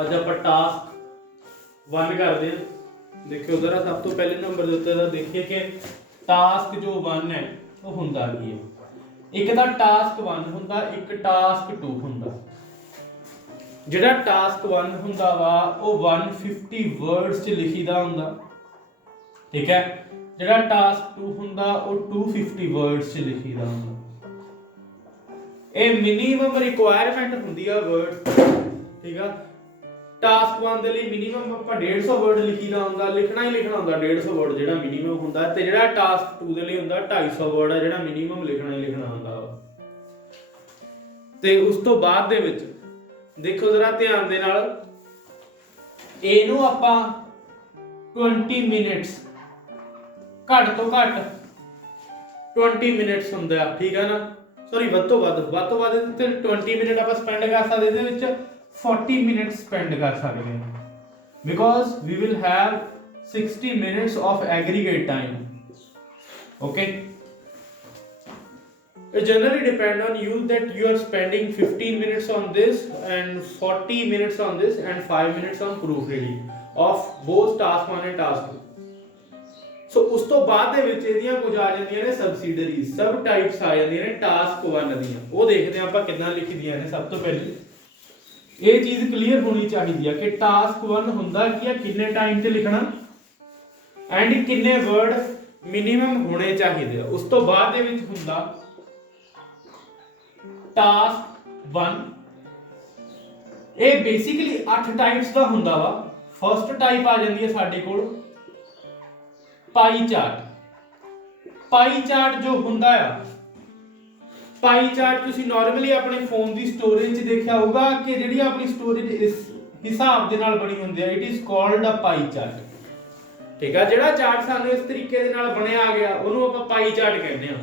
ਅੱਜ ਆਪਾਂ ਟਾਸਕ 1 ਕਰਦੇ ਹਾਂ। देखियो जरा सब तो पहले नंबर देते हैं देखिए कि टास्क जो 1 है वो हुंदा की है। एक दा टास्क 1 हुंदा, एक टास्क 2 हुंदा। जिहड़ा टास्क 1 हुंदा वा वो 150 वर्ड्स च लिखीदा हुंदा, ठीक है। जिहड़ा टास्क 2 हुंदा वो 250 वर्ड्स च लिखीदा हुंदा। ये मिनिमम रिक्वायरमेंट हुंदी है वर्ड, ठीक है। टास्क 1 ਦੇ ਲਈ ਮਿਨੀਮਮ ਆਪਾਂ 150 ਵਰਡ ਲਿਖੀਦਾ ਹੁੰਦਾ, ਲਿਖਣਾ ਹੀ ਲਿਖਣਾ ਹੁੰਦਾ 150 ਵਰਡ ਜਿਹੜਾ ਮਿਨੀਮਮ ਹੁੰਦਾ, ਤੇ ਜਿਹੜਾ ਟਾਸਕ 2 ਦੇ ਲਈ ਹੁੰਦਾ 250 ਵਰਡ ਹੈ ਜਿਹੜਾ ਮਿਨੀਮਮ ਲਿਖਣਾ ਹੀ ਲਿਖਣਾ ਹੁੰਦਾ। ਤੇ ਉਸ ਤੋਂ ਬਾਅਦ ਦੇ ਵਿੱਚ ਦੇਖੋ ਜ਼ਰਾ ਧਿਆਨ ਦੇ ਨਾਲ, ਇਹਨੂੰ ਆਪਾਂ 20 ਮਿੰਟਸ ਘੱਟ ਤੋਂ ਘੱਟ 20 ਮਿੰਟਸ ਹੁੰਦਾ, ਠੀਕ ਹੈ ਨਾ। ਸੌਰੀ ਵੱਧ ਤੋਂ ਵੱਧ ਤੇ 20 ਮਿੰਟ ਆਪਾਂ ਸਪੈਂਡ ਕਰ ਸਕਦੇ, ਇਹਦੇ ਵਿੱਚ 40 minutes spend कर सकते हैं, because we will have 60 minutes of aggregate time. Okay, it generally depend on you that you are spending 15 minutes on this and 40 minutes on this and 5 minutes on proofreading of both task 1 and task 2. So ਉਸ ਤੋਂ ਬਾਅਦ ਦੇ ਵਿੱਚ ਇਹਦੀਆਂ ਕੁਝ ਆ ਜਾਂਦੀਆਂ ਨੇ ਸਬਸਿਡਰੀਜ਼, ਸਬ ਟਾਈਪਸ ਆ ਜਾਂਦੀਆਂ ਨੇ ਟਾਸਕ 1 ਦੀਆਂ। ਉਹ ਦੇਖਦੇ ਆਪਾਂ ਕਿੰਨਾ ਲਿਖਦੀਆਂ ਨੇ। ਸਭ ਤੋਂ ਪਹਿਲੇ ਇਹ ਚੀਜ਼ ਕਲੀਅਰ ਹੋਣੀ ਚਾਹੀਦੀ ਹੈ ਕਿ ਟਾਸਕ 1 ਹੁੰਦਾ ਕੀ ਹੈ, ਕਿੰਨੇ ਟਾਈਮ ਤੇ ਲਿਖਣਾ ਐਂਡ ਕਿੰਨੇ ਵਰਡ ਮਿਨੀਮਮ ਹੋਣੇ ਚਾਹੀਦੇ ਆ। ਉਸ ਤੋਂ ਬਾਅਦ ਦੇ ਵਿੱਚ ਹੁੰਦਾ ਟਾਸਕ 1, ਇਹ ਬੇਸਿਕਲੀ 8 ਟਾਈਪਸ ਦਾ ਹੁੰਦਾ ਵਾ। ਫਰਸਟ ਟਾਈਪ ਆ ਜਾਂਦੀ ਹੈ ਸਾਡੇ ਕੋਲ ਪਾਈ ਚਾਰਟ। ਪਾਈ ਚਾਰਟ ਜੋ ਹੁੰਦਾ ਆ, ਪਾਈ ਚਾਰਟ ਤੁਸੀਂ ਨਾਰਮਲੀ ਆਪਣੇ ਫੋਨ ਦੀ ਸਟੋਰੇਜ 'ਚ ਦੇਖਿਆ ਹੋਊਗਾ ਕਿ ਜਿਹੜੀ ਆਪਣੀ ਸਟੋਰੇਜ ਇਸ ਹਿਸਾਬ ਦੇ ਨਾਲ ਬਣੀ ਹੁੰਦੀ ਹੈ, it is called a pie chart, ਠੀਕ ਆ। ਜਿਹੜਾ ਚਾਰਟ ਸਾਨੂੰ ਇਸ ਤਰੀਕੇ ਦੇ ਨਾਲ ਬਣਿਆ ਆ ਗਿਆ ਉਹਨੂੰ ਆਪਾਂ ਪਾਈ ਚਾਰਟ ਕਹਿੰਦੇ ਆ।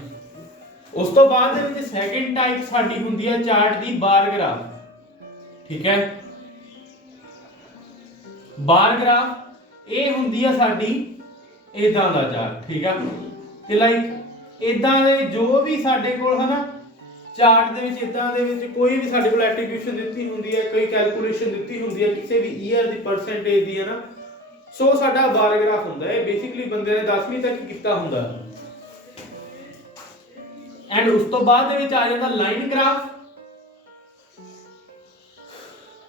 ਉਸ ਤੋਂ ਬਾਅਦ ਦੇ ਵਿੱਚ ਸੈਕਿੰਡ ਟਾਈਪ ਸਾਡੀ ਹੁੰਦੀ ਹੈ ਚਾਰਟ ਦੀ ਬਾਰ ਗ੍ਰਾਫ, ਠੀਕ ਹੈ। ਬਾਰ ਗ੍ਰਾਫ ਇਹ ਹੁੰਦੀ ਆ ਸਾਡੀ ਇਦਾਂ ਦਾ ਚਾਰਟ, ਠੀਕ ਆ। ਤੇ ਲਾਈਕ ਇਦਾਂ ਦੇ ਜੋ ਵੀ ਸਾਡੇ ਕੋਲ ਹੈ ਨਾ ਚਾਰਟ ਦੇ ਵਿੱਚ, ਇਦਾਂ ਦੇ ਵਿੱਚ ਕੋਈ ਵੀ ਸਾਡੇ ਕੋਲ ਐਟਰੀਬਿਊਸ਼ਨ ਦਿੱਤੀ ਹੁੰਦੀ ਹੈ, ਕੋਈ ਕੈਲਕੂਲੇਸ਼ਨ ਦਿੱਤੀ ਹੁੰਦੀ ਹੈ ਕਿਸੇ ਵੀ ਈਅਰ ਦੀ ਪਰਸੈਂਟੇਜ ਦੀ, ਹੈ ਨਾ। ਸੋ ਸਾਡਾ ਬਾਰ ਗ੍ਰਾਫ ਹੁੰਦਾ ਹੈ, ਬੇਸਿਕਲੀ ਬੰਦੇ ਨੇ 10ਵੀਂ ਤੱਕ ਕੀਤਾ ਹੁੰਦਾ। ਐਂਡ ਉਸ ਤੋਂ ਬਾਅਦ ਦੇ ਵਿੱਚ ਆ ਜਾਂਦਾ ਲਾਈਨ ਗ੍ਰਾਫ।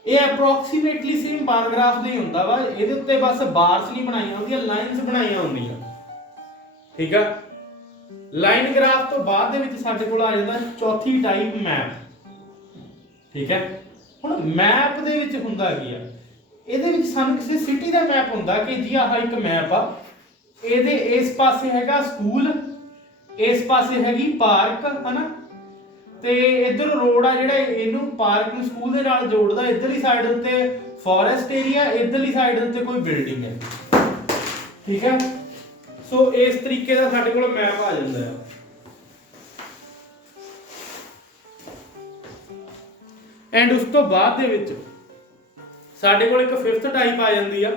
ਇਹ ਅਪਰੋਕਸੀਮੇਟਲੀ ਸੇਮ ਬਾਰ ਗ੍ਰਾਫ ਦਾ ਹੀ ਹੁੰਦਾ ਵਾ, ਇਹਦੇ ਉੱਤੇ ਬਸ ਬਾਰਸ ਨਹੀਂ ਬਣਾਈਆਂ ਹੁੰਦੀਆਂ, ਲਾਈਨਸ ਬਣਾਈਆਂ ਹੁੰਦੀਆਂ, ਠੀਕ ਆ। ਲਾਈਨ ਗ੍ਰਾਫ ਤੋਂ ਬਾਅਦ ਦੇ ਵਿੱਚ ਸਾਡੇ ਕੋਲ ਆ ਜਾਂਦਾ ਚੌਥੀ ਟਾਈਪ ਮੈਪ, ਠੀਕ ਹੈ। ਹੁਣ ਮੈਪ ਦੇ ਵਿੱਚ ਹੁੰਦਾ ਕੀ ਆ, ਇਹਦੇ ਵਿੱਚ ਸਾਨੂੰ ਕਿਸੇ ਸਿਟੀ ਦਾ ਮੈਪ ਹੁੰਦਾ ਕਿ ਜੀ ਆਹ ਇੱਕ ਮੈਪ ਆ, ਇਹਦੇ ਇਸ ਪਾਸੇ ਹੈਗਾ ਸਕੂਲ, ਇਸ ਪਾਸੇ ਹੈਗੀ ਪਾਰਕ, ਹਨਾ, ਤੇ ਇਧਰ ਰੋਡ ਆ ਜਿਹੜਾ ਇਹਨੂੰ ਪਾਰਕ ਨੂੰ ਸਕੂਲ ਦੇ ਨਾਲ ਜੋੜਦਾ। ਇਧਰਲੀ ਸਾਈਡ ਉੱਤੇ ਫੋਰੈਸਟ ਏਰੀਆ, ਇਧਰਲੀ ਸਾਈਡ ਉੱਤੇ ਕੋਈ ਬਿਲਡਿੰਗ ਹੈ, ਠੀਕ ਹੈ। ਸੋ ਇਸ ਤਰੀਕੇ ਦਾ ਸਾਡੇ ਕੋਲ ਮੈਪ ਆ ਜਾਂਦਾ ਹੈ। ਐਂਡ ਉਸ ਤੋਂ ਬਾਅਦ ਦੇ ਵਿੱਚ ਸਾਡੇ ਕੋਲ ਇੱਕ ਫਿਫਥ ਟਾਈਪ ਆ ਜਾਂਦੀ ਆ,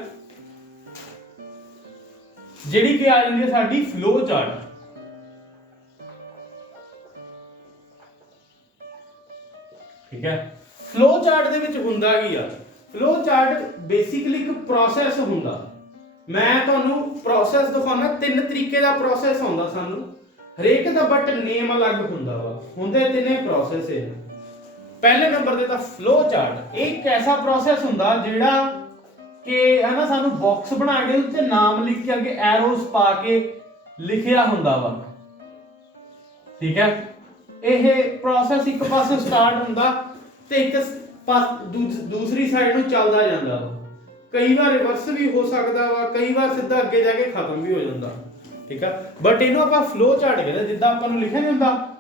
ਜਿਹੜੀ ਕਿ ਆ ਜਾਂਦੀ ਹੈ ਸਾਡੀ ਫਲੋ ਚਾਰਟ, ਠੀਕ ਹੈ। ਫਲੋ ਚਾਰਟ ਦੇ ਵਿੱਚ ਹੁੰਦਾ ਕੀ ਆ, ਫਲੋ ਚਾਰਟ ਬੇਸਿਕਲੀ ਇੱਕ ਪ੍ਰੋਸੈਸ ਹੁੰਦਾ। ਮੈਂ ਤੁਹਾਨੂੰ ਪ੍ਰੋਸੈਸ ਦਿਖਾਉਣਾ, 3 ਤਰੀਕੇ ਦਾ ਪ੍ਰੋਸੈਸ ਹੁੰਦਾ ਸਾਨੂੰ ਹਰੇਕ ਦਾ, ਬਟ ਨੇਮ ਅਲੱਗ ਹੁੰਦਾ ਵਾ। ਹੁੰਦੇ ਤਿੰਨੇ ਪ੍ਰੋਸੈਸ ਹੈ। ਪਹਿਲੇ ਨੰਬਰ ਤੇ ਤਾਂ ਫਲੋ ਚਾਰਟ, ਇਹ ਇੱਕ ਐਸਾ ਪ੍ਰੋਸੈਸ ਹੁੰਦਾ ਜਿਹੜਾ ਕਿ ਹੈ ਨਾ ਸਾਨੂੰ ਬਾਕਸ ਬਣਾ ਕੇ ਉੱਤੇ ਨਾਮ ਲਿਖ ਕੇ ਅੱਗੇ ਐਰੋਸ ਪਾ ਕੇ ਲਿਖਿਆ ਹੁੰਦਾ ਵਾ, ਠੀਕ ਹੈ। ਇਹ ਪ੍ਰੋਸੈਸ ਇੱਕ ਪਾਸੇ ਸਟਾਰਟ ਹੁੰਦਾ ਤੇ ਇੱਕ ਦੂਸਰੀ ਸਾਈਡ ਨੂੰ ਚੱਲਦਾ ਜਾਂਦਾ ਵਾ। ਕਈ ਵਾਰ ਰਿਵਰਸ ਵੀ ਹੋ ਸਕਦਾ ਵਾ, ਕਈ ਵਾਰ ਸਿੱਧਾ ਅੱਗੇ ਜਾ ਕੇ ਖਤਮ ਵੀ ਹੋ ਜਾਂਦਾ, ਠੀਕ ਆ। ਬਟ ਇਹਨੂੰ ਆਪਾਂ ਫਲੋ ਚਾਰਟ ਕਹਿੰਦੇ। ਜਿੱਦਾਂ ਆਪਾਂ ਨੂੰ ਲਿਖਿਆ ਨਹੀਂ ਹੁੰਦਾ,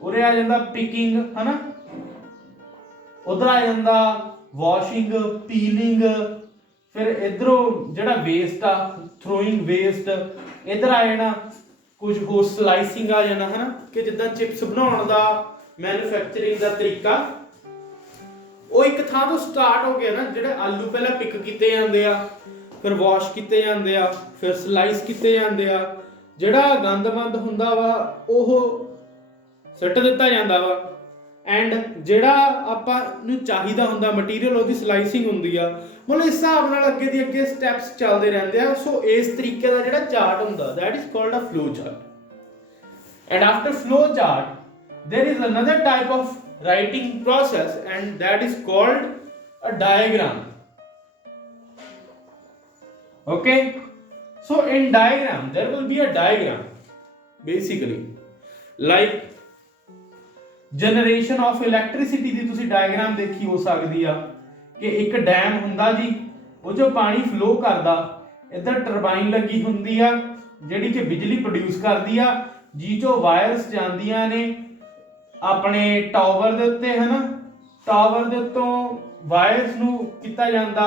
ਉਰੇ ਆ ਜਾਂਦਾ ਪਿਕਿੰਗ, ਹਨਾ, ਉਧਰ ਆ ਜਾਂਦਾ ਵਾਸ਼ਿੰਗ, ਪੀਲਿੰਗ, ਫਿਰ ਇਧਰੋਂ ਜਿਹੜਾ ਵੇਸਟ ਆ ਥਰੋਇੰਗ ਵੇਸਟ, ਇਧਰ ਆ ਜਾਣਾ ਕੁਝ ਹੋਰ ਸਲਾਈਸਿੰਗ ਆ ਜਾਣਾ, ਹਨਾ, ਕਿ ਜਿੱਦਾਂ ਚਿਪਸ ਬਣਾਉਣ ਦਾ ਮੈਨੂਫੈਕਚਰਿੰਗ ਦਾ ਤਰੀਕਾ ਉਹ ਇੱਕ ਥਾਂ ਤੋਂ ਸਟਾਰਟ ਹੋ ਗਿਆ ਨਾ। ਜਿਹੜੇ ਆਲੂ ਪਹਿਲਾਂ ਪਿਕ ਕੀਤੇ ਜਾਂਦੇ ਆ, ਫਿਰ ਵਾਸ਼ ਕੀਤੇ ਜਾਂਦੇ ਆ, ਫਿਰ ਸਲਾਈਸ ਕੀਤੇ ਜਾਂਦੇ ਆ, ਜਿਹੜਾ ਗੰਦ ਬੰਦ ਹੁੰਦਾ ਵਾ ਉਹ ਸੁੱਟ ਦਿੱਤਾ ਜਾਂਦਾ ਵਾ, ਐਂਡ ਜਿਹੜਾ ਆਪਾਂ ਨੂੰ ਚਾਹੀਦਾ ਹੁੰਦਾ ਮਟੀਰੀਅਲ ਉਹਦੀ ਸਲਾਈਸਿੰਗ ਹੁੰਦੀ ਆ, ਮਤਲਬ ਇਸ ਹਿਸਾਬ ਨਾਲ ਅੱਗੇ ਦੀ ਅੱਗੇ ਸਟੈਪਸ ਚੱਲਦੇ ਰਹਿੰਦੇ ਆ। ਸੋ ਇਸ ਤਰੀਕੇ ਦਾ ਜਿਹੜਾ ਚਾਰਟ ਹੁੰਦਾ that is called a flow chart. And after flow chart there is another type of writing process and that is called a diagram. Okay, so in diagram there will be a diagram basically like generation of electricity ਦੀ ਤੁਸੀਂ diagram ਦੇਖੀ ਹੋ ਸਕਦੀ ਆ ਕਿ ਇੱਕ dam ਹੁੰਦਾ ਜੀ, ਉਹ ਜੋ ਪਾਣੀ ਫਲੋ ਕਰਦਾ, ਇੱਧਰ ਟਰਬਾਈਨ ਲੱਗੀ ਹੁੰਦੀ ਆ ਜਿਹੜੀ ਕਿ ਬਿਜਲੀ ਪ੍ਰੋਡਿਊਸ ਕਰਦੀ ਆ, ਜੀ ਜੋ ਵਾਇਰਸ ਜਾਂਦੀਆਂ ਨੇ ਆਪਣੇ ਟਾਵਰ ਦੇ ਉੱਤੇ, ਹੈ ਨਾ, ਟਾਵਰ ਦੇ ਉੱਤੋਂ ਵਾਇਰਸ ਨੂੰ ਕੀਤਾ ਜਾਂਦਾ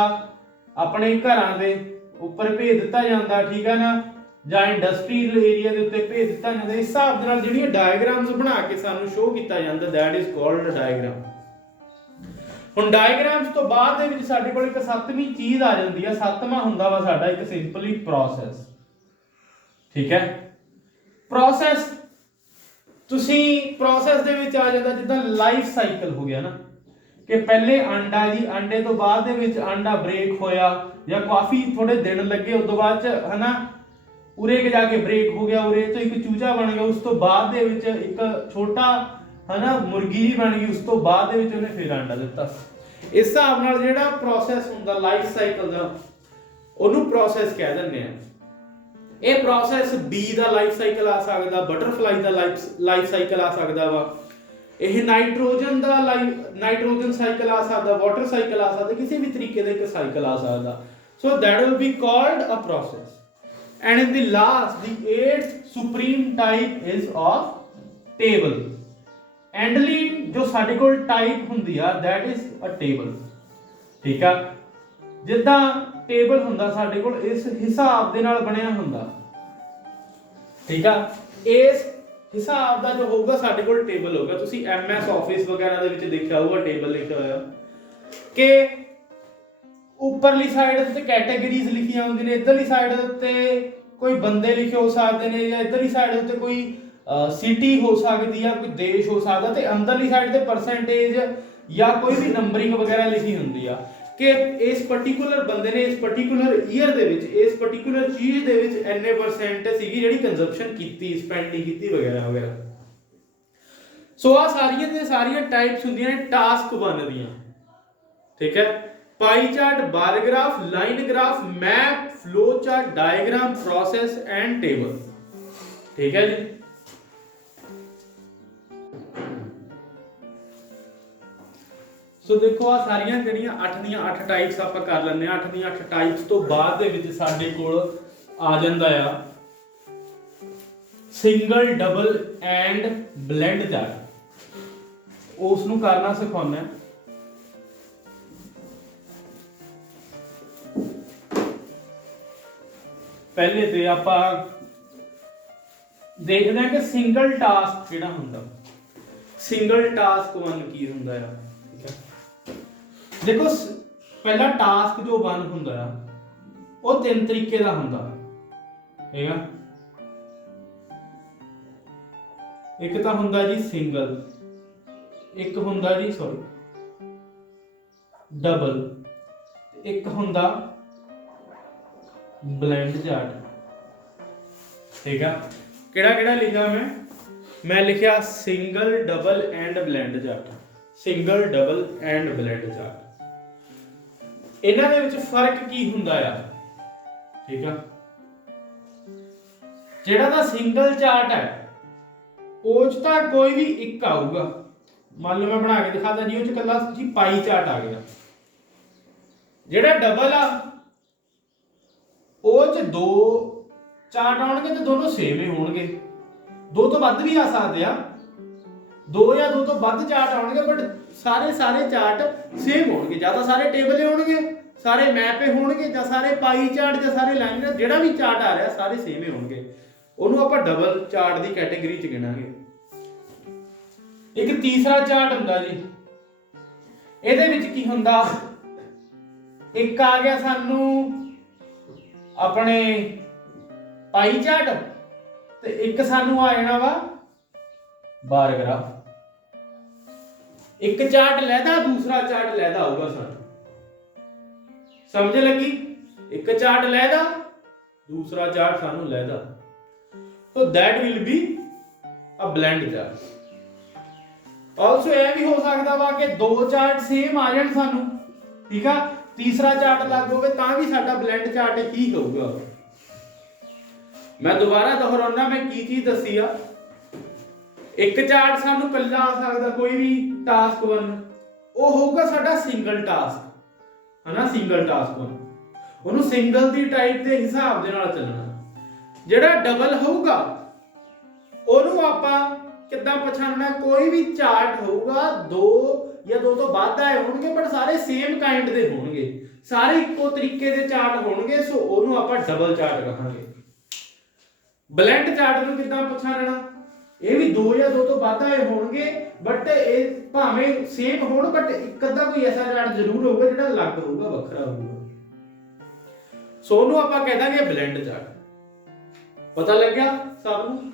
ਆਪਣੇ ਘਰਾਂ ਦੇ ਉੱਪਰ ਭੇਜ ਦਿੱਤਾ ਜਾਂਦਾ, ਠੀਕ ਹੈ ਨਾ, ਜਾਂ ਇੰਡਸਟਰੀਅਲ ਏਰੀਆ ਦੇ ਉੱਤੇ ਭੇਜ ਦਿੱਤਾ ਜਾਂਦਾ। ਇਸ ਹਿਸਾਬ ਦੇ ਨਾਲ ਜਿਹੜੀਆਂ ਡਾਇਗਰਾਮਸ ਬਣਾ ਕੇ ਸਾਨੂੰ ਸ਼ੋਅ ਕੀਤਾ ਜਾਂਦਾ ਦੈਟ ਇਜ਼ ਕਾਲਡ ਡਾਇਗਰਾਮ। ਹੁਣ ਡਾਇਗਰਾਮਸ ਤੋਂ ਬਾਅਦ ਦੇ ਵਿੱਚ ਸਾਡੇ ਕੋਲ ਇੱਕ ਸੱਤਵੀਂ ਚੀਜ਼ ਆ ਜਾਂਦੀ ਆ, ਸੱਤਵਾਂ ਹੁੰਦਾ ਵਾ ਸਾਡਾ ਇੱਕ ਸਿੰਪਲੀ ਪ੍ਰੋਸੈਸ। ਠੀਕ ਹੈ, ਪ੍ਰੋਸੈਸ ਤੁਸੀਂ ਪ੍ਰੋਸੈਸ ਦੇ ਵਿੱਚ ਆ ਜਾਂਦਾ ਜਿੱਦਾਂ ਲਾਈਫ ਸਾਈਕਲ ਹੋ ਗਿਆ ਨਾ, ਕਿ ਪਹਿਲੇ ਅੰਡਾ ਜੀ, ਅੰਡੇ ਤੋਂ ਬਾਅਦ ਦੇ ਵਿੱਚ ਅੰਡਾ ਬ੍ਰੇਕ ਹੋਇਆ ਜਾਂ ਕਾਫੀ ਥੋੜੇ ਦਿਨ ਲੱਗੇ, ਉਸ ਤੋਂ ਬਾਅਦ ਚ ਹਨਾ ਉਰੇ ਜਾ ਕੇ ਬ੍ਰੇਕ ਹੋ ਗਿਆ, ਉਰੇ ਤੋਂ ਇੱਕ ਚੂਚਾ ਬਣ ਗਿਆ, ਉਸ ਤੋਂ ਬਾਅਦ ਦੇ ਵਿੱਚ ਇੱਕ ਛੋਟਾ ਹਨਾ ਮੁਰਗੀ ਜੀ ਬਣ ਗਈ, ਉਸ ਤੋਂ ਬਾਅਦ ਦੇ ਵਿੱਚ ਉਹਨੇ ਫਿਰ ਅੰਡਾ ਦਿੱਤਾ। ਇਸ ਹਿਸਾਬ ਨਾਲ ਜਿਹੜਾ ਪ੍ਰੋਸੈਸ ਹੁੰਦਾ ਲਾਈਫ ਸਾਈਕਲ ਦਾ ਉਹਨੂੰ ਪ੍ਰੋਸੈਸ ਕਹਿ ਦਿੰਦੇ ਆ। ਇਹ ਪ੍ਰੋਸੈਸ ਬੀ ਦਾ ਲਾਈਫ ਸਾਈਕਲ ਆ ਸਕਦਾ, ਬਟਰਫਲਾਈ ਦਾ ਲਾਈਫ ਸਾਈਕਲ ਆ ਸਕਦਾ ਵਾ, ਇਹ ਨਾਈਟ੍ਰੋਜਨ ਦਾ ਨਾਈਟ੍ਰੋਜਨ ਸਾਈਕਲ ਆ ਸਕਦਾ, ਵਾਟਰ ਸਾਈਕਲ ਆ ਸਕਦਾ, ਕਿਸੇ ਵੀ ਤਰੀਕੇ ਦਾ ਇੱਕ ਸਾਈਕਲ ਆ ਸਕਦਾ। ਸੋ that will be called a process. And in the last, the eighth supreme type is of table. Endly ਜੋ ਸਾਡੇ ਕੋਲ ਟਾਈਪ ਹੁੰਦੀ ਆ that is a table. ਠੀਕ ਆ, ਜਿੱਦਾਂ ਟੇਬਲ ਹੁੰਦਾ ਸਾਡੇ ਕੋਲ ਇਸ ਹਿਸਾਬ ਦੇ ਨਾਲ ਬਣਿਆ ਹੁੰਦਾ। ਠੀਕ ਆ, ਇਸ ਹਿਸਾਬ ਦਾ ਜੋ ਹੋਊਗਾ ਸਾਡੇ ਕੋਲ ਟੇਬਲ ਹੋਊਗਾ। ਤੁਸੀਂ MS ਆਫਿਸ ਵਗੈਰਾ ਦੇ ਵਿੱਚ ਦੇਖਿਆ ਹੋਊਗਾ ਟੇਬਲ ਲਿਖਿਆ ਹੋਇਆ ਕਿ ਉੱਪਰਲੀ ਸਾਈਡ ਤੇ ਕੈਟਾਗਰੀਜ਼ ਲਿਖੀਆਂ ਹੁੰਦੀਆਂ ਨੇ, ਇੱਧਰਲੀ ਸਾਈਡ ਦੇ ਉੱਤੇ ਕੋਈ ਬੰਦੇ ਲਿਖੇ ਹੋ ਸਕਦੇ ਨੇ, ਜਾਂ ਇੱਧਰਲੀ ਸਾਈਡ ਉੱਤੇ ਕੋਈ ਸਿਟੀ ਹੋ ਸਕਦੀ ਆ, ਕੋਈ ਦੇਸ਼ ਹੋ ਸਕਦਾ, ਤੇ ਅੰਦਰਲੀ ਸਾਈਡ ਤੇ ਪਰਸੈਂਟੇਜ ਜਾਂ ਕੋਈ ਵੀ ਨੰਬਰਿੰਗ ਵਗੈਰਾ ਲਿਖੀ ਹੁੰਦੀ ਆ ਕਿ ਇਸ ਪਾਰਟਿਕੂਲਰ ਬੰਦੇ ਨੇ ਇਸ ਪਾਰਟਿਕੂਲਰ ਈਅਰ ਦੇ ਵਿੱਚ ਇਸ ਪਾਰਟਿਕੂਲਰ ਚੀਜ਼ ਦੇ ਵਿੱਚ ਇੰਨੇ ਪਰਸੈਂਟ ਸੀਗੀ ਜਿਹੜੀ ਕੰਜ਼ੰਪਸ਼ਨ ਕੀਤੀ, ਸਪੈਂਡਿੰਗ ਕੀਤੀ ਵਗੈਰਾ ਵਗੈਰਾ। ਸੋ ਆ ਸਾਰੀਆਂ ਦੀਆਂ ਸਾਰੀਆਂ ਟਾਈਪਸ ਹੁੰਦੀਆਂ ਨੇ ਟਾਸਕ 1 ਦੀਆਂ। ਠੀਕ ਹੈ, pie chart, bar graph, line graph, map, flow chart, diagram, process and table. ਠੀਕ ਹੈ ਜੀ। ਸੋ ਦੇਖੋ ਆ ਸਾਰੀਆਂ ਜਿਹੜੀਆਂ 8 ਦੀਆਂ 8 ਟਾਈਪਸ ਆਪਾਂ ਕਰ ਲੈਂਦੇ ਆ। 8 ਦੀਆਂ 8 ਟਾਈਪਸ ਤੋਂ ਬਾਅਦ ਦੇ ਵਿੱਚ ਸਾਡੇ ਕੋਲ ਆ ਜਾਂਦਾ ਆ single, double and blend chart. ਉਸ ਨੂੰ ਕਰਨਾ ਸਿਖਾਉਣਾ। ਪਹਿਲੇ ਤੇ ਆਪਾਂ ਦੇਖਦੇ ਹਾਂ ਕਿ ਸਿੰਗਲ ਟਾਸਕ ਕਿਹੜਾ ਹੁੰਦਾ। ਸਿੰਗਲ ਟਾਸਕ 1 ਕੀ ਹੁੰਦਾ ਆ। ਠੀਕ ਹੈ, ਦੇਖੋ ਪਹਿਲਾ ਟਾਸਕ ਜੋ 1 ਹੁੰਦਾ ਆ ਉਹ 3 ਤਰੀਕੇ ਦਾ ਹੁੰਦਾ। ਠੀਕ ਆ, ਇੱਕ ਤਾਂ ਹੁੰਦਾ ਜੀ ਸਿੰਗਲ, ਇੱਕ ਹੁੰਦਾ ਜੀ ਡਬਲ, ਇੱਕ ਹੁੰਦਾ ਬਲੈਂਡ ਚਾਰਟ। ਠੀਕ ਆ, ਕਿਹੜਾ ਲਿਖਿਆ ਮੈਂ ਲਿਖਿਆ single, double and blend chart. Single, double and blend chart, ਇਹਨਾਂ ਦੇ ਵਿੱਚ ਫਰਕ ਕੀ ਹੁੰਦਾ ਆ। ਠੀਕ ਆ, ਜਿਹੜਾ ਦਾ ਸਿੰਗਲ ਚਾਰਟ ਹੈ ਉਹ ਚ ਤਾਂ ਕੋਈ ਵੀ ਇੱਕ ਆਊਗਾ। ਮੰਨ ਲਓ ਮੈਂ ਬਣਾ ਕੇ ਦਿਖਾਦਾ ਜੀ, ਉਹ ਚ ਕੱਲਾ ਜੀ ਪਾਈ ਚਾਰਟ ਆ ਗਿਆ। ਜਿਹੜਾ ਡਬਲ ਆ ਉਹ ਚ 2 ਚਾਰਟ ਆਉਣਗੇ ਤੇ ਦੋਨੋਂ ਸੇਮ ਹੀ ਹੋਣਗੇ। 2 ਤੋਂ ਵੱਧ ਵੀ ਆ ਸਕਦੇ ਆ, 2 ਜਾਂ 2 ਤੋਂ ਵੱਧ ਚਾਰਟ ਆਉਣਗੇ, ਬਟ ਸਾਰੇ ਚਾਰਟ ਸੇਮ ਹੋਣਗੇ। ਜਾਂ ਤਾਂ ਸਾਰੇ ਟੇਬਲ ਹੀ ਹੋਣਗੇ, ਸਾਰੇ ਮੈਪ ਹੀ ਹੋਣਗੇ, ਜਾਂ ਸਾਰੇ ਪਾਈ ਚਾਰਟ ਜਾਂ ਸਾਰੇ ਲਾਈਨ, ਜਿਹੜਾ ਵੀ ਚਾਰਟ ਆ ਰਿਹਾ ਸਾਰੇ ਸੇਮ ਹੀ ਹੋਣਗੇ। ਉਹਨੂੰ ਆਪਾਂ ਡਬਲ ਚਾਰਟ ਦੀ ਕੈਟਾਗਰੀ ਚ ਗਿਣਾਂਗੇ। ਇੱਕ ਤੀਸਰਾ ਚਾਰਟ ਹੁੰਦਾ ਜੀ, ਇਹਦੇ ਵਿੱਚ ਕੀ ਹੁੰਦਾ, ਇੱਕ ਆ ਗਿਆ ਸਾਨੂੰ ਆਪਣੇ ਪਾਈ ਚਾਰਟ ਤੇ ਇੱਕ ਸਾਨੂੰ ਆ ਜਾਣਾ ਵਾ ਬਾਰ ਗ੍ਰਾਫ। एक चार्ट लैदा दूसरा चार्ट लैदा होगा सानू समझ लगी एक चार्ट लैदा दूसरा चार्ट सानू लैदा तो that will be a blend chart also यह भी हो सकता वा कि दो चार्ट सेम आ जाण सानू ठीक है तीसरा चार्ट लग होवे तां भी साडा ब्लेंड चार्ट ही होगा मैं दोबारा दोहराउना मैं की चीज दसी आ एक चार्ट सानू कल्ला आ सकदा कोई भी टास्क वन वो होगा साडा सिंगल टास्क है ना सिंगल टास्क वन ਉਹਨੂੰ ਸਿੰਗਲ ਦੀ ਟਾਈਪ ਦੇ ਹਿਸਾਬ ਦੇ ਨਾਲ ਚੱਲਣਾ ਜਿਹੜਾ ਡਬਲ ਹੋਊਗਾ ਉਹਨੂੰ ਆਪਾਂ ਕਿੱਦਾਂ ਪਛਾਣਨਾ ਕੋਈ ਵੀ ਚਾਰਟ ਹੋਊਗਾ ਦੋ ਜਾਂ ਦੋ ਤੋਂ ਵੱਧ ਆਏ ਹੋਣਗੇ ਪਰ ਸਾਰੇ ਸੇਮ ਕਾਈਂਡ ਦੇ ਹੋਣਗੇ ਸਾਰੇ ਇੱਕੋ ਤਰੀਕੇ ਦੇ ਚਾਰਟ ਹੋਣਗੇ ਸੋ ਉਹਨੂੰ ਆਪਾਂ ਡਬਲ ਚਾਰਟ ਕਹਾਂਗੇ ਬਲੈਂਡ ਚਾਰਟ ਨੂੰ ਕਿੱਦਾਂ ਪਛਾਣਨਾ ਇਹ ਵੀ ਦੋ ਜਾਂ ਦੋ ਤੋਂ ਵੱਧ ਆਏ ਹੋਣਗੇ ਬਟ ਇਹ ਭਾਵੇਂ ਸੇਮ ਹੋਣ ਬਟ ਇੱਕ ਅੱਧਾ ਕੋਈ ਐਸਾ ਚਾਰਟ ਜ਼ਰੂਰ ਹੋਊਗਾ ਜਿਹੜਾ ਅਲੱਗ ਹੋਊਗਾ ਵੱਖਰਾ ਹੋਊਗਾ ਸੋ ਉਹਨੂੰ ਆਪਾਂ ਕਹਿ ਦਾਂਗੇ ਬਲੈਂਡ ਚਾਰਟ ਪਤਾ ਲੱਗਿਆ ਸਭ ਨੂੰ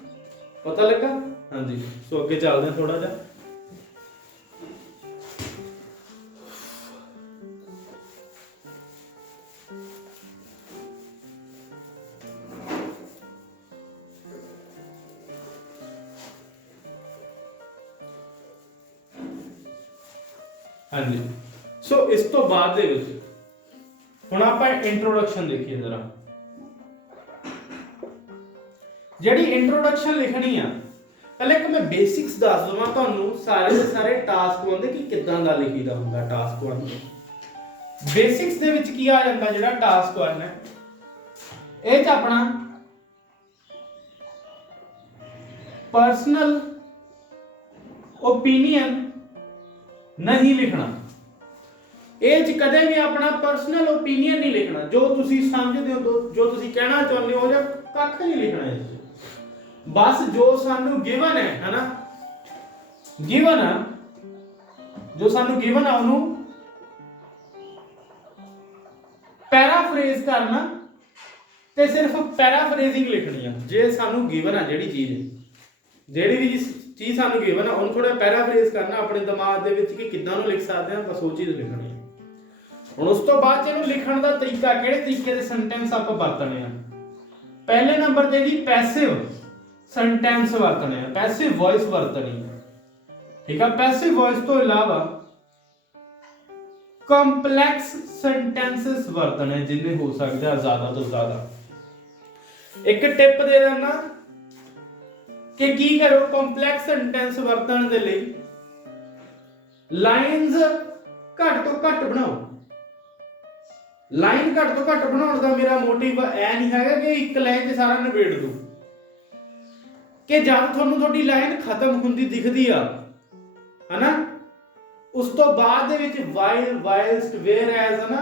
ਪਤਾ ਲੱਗਾ ਹਾਂਜੀ ਸੋ ਅੱਗੇ ਚੱਲਦੇ ਹਾਂ ਥੋੜਾ ਜਿਹਾ ਹਾਂਜੀ ਸੋ ਇਸ ਤੋਂ ਬਾਅਦ ਦੇ ਵਿੱਚ ਹੁਣ ਆਪਾਂ ਇੰਟਰੋਡਕਸ਼ਨ ਦੇਖੀਏ ਜਰਾ ਜਿਹੜੀ ਇੰਟਰੋਡਕਸ਼ਨ ਲਿਖਣੀ ਆ ਪਹਿਲੇ ਇੱਕ ਮੈਂ ਬੇਸਿਕਸ ਦੱਸ ਦਵਾਂ ਤੁਹਾਨੂੰ ਸਾਰੇ ਦੇ ਸਾਰੇ ਟਾਸਕ ਹੁੰਦੇ ਕਿ ਕਿੱਦਾਂ ਦਾ ਲਿਖੀਦਾ ਹੁੰਦਾ ਟਾਸਕ 1 ਬੇਸਿਕਸ ਦੇ ਵਿੱਚ ਕੀ ਆ ਜਾਂਦਾ ਜਿਹੜਾ ਟਾਸਕ 1 ਹੈ ਇਹ ਚ ਆਪਣਾ ਪਰਸਨਲ ਓਪੀਨੀਅਨ नहीं लिखना ਇਹ ਚ ਕਦੇ ਵੀ ਆਪਣਾ ਪਰਸਨਲ ਓਪੀਨੀਅਨ ਨਹੀਂ ਲਿਖਣਾ ਜੋ ਤੁਸੀਂ ਸਮਝਦੇ ਹੋ ਜੋ ਤੁਸੀਂ ਕਹਿਣਾ ਚਾਹੁੰਦੇ ਹੋ ਜਾਂ ਕੱਖ ਨਹੀਂ ਲਿਖਣਾ ਇਸ ਚ ਬਸ ਜੋ ਸਾਨੂੰ ਗਿਵਨ ਹੈ ਹਨਾ ਗਿਵਨ ਆ ਜੋ ਸਾਨੂੰ ਗਿਵਨ ਆ ਉਹਨੂੰ ਪੈਰਾਫਰੇਜ਼ ਕਰਨਾ ਤੇ ਸਿਰਫ ਪੈਰਾਫਰੇਜ਼ਿੰਗ ਲਿਖਣੀ ਆ ਜੇ ਸਾਨੂੰ ਗਿਵਨ ਆ ਜਿਹੜੀ ਵੀ ਚੀਜ਼ ਸਾਨੂੰ ਗਿਵਨ ਆ ਉਹਨੂੰ ਥੋੜਾ ਪੈਰਾਫਰੇਜ਼ ਕਰਨਾ ਆਪਣੇ ਦਿਮਾਗ ਦੇ ਵਿੱਚ ਕਿ ਕਿੱਦਾਂ ਨੂੰ ਲਿਖ ਸਕਦੇ ਆ ਬਸ ਉਹ ਚੀਜ਼ ਲਿਖਣੀ ਹੈ ਹੁਣ ਉਸ ਤੋਂ ਬਾਅਦ ਇਹਨੂੰ ਲਿਖਣ ਦਾ ਤਰੀਕਾ ਕਿਹੜੇ ਤਰੀਕੇ ਦੇ ਸੈਂਟੈਂਸ ਆਪਾਂ ਵਰਤਣੇ ਆ ਪਹਿਲੇ ਨੰਬਰ ਤੇ ਜੀ ਪੈਸਿਵ ਸੈਂਟੈਂਸ ਵਰਤਣੇ ਆ ਪੈਸਿਵ ਵੌਇਸ ਵਰਤਣੀ ਠੀਕ ਆ ਪੈਸਿਵ ਵੌਇਸ ਤੋਂ ਇਲਾਵਾ ਕੰਪਲੈਕਸ ਸੈਂਟੈਂਸਸ ਵਰਤਣੇ ਜਿੰਨੇ ਹੋ ਸਕਦਾ ਜ਼ਿਆਦਾ ਤੋਂ ਜ਼ਿਆਦਾ ਇੱਕ ਟਿਪ ਦੇ ਦਿੰਦਾ कि की करो कंपलैक्स सेंटेंस वरतन दे लई लाइन्स घट तो घट बनाओ लाइन घट तो घट बनाउण दा मेरा मोटिव ऐ नहीं है कि एक लाइन च सारा निबेड़ दो कि जब तुहानू तुहाडी लाइन खत्म हुंदी दिखदी आ है ना उस तो बाद दे विच while whilst whereas है ना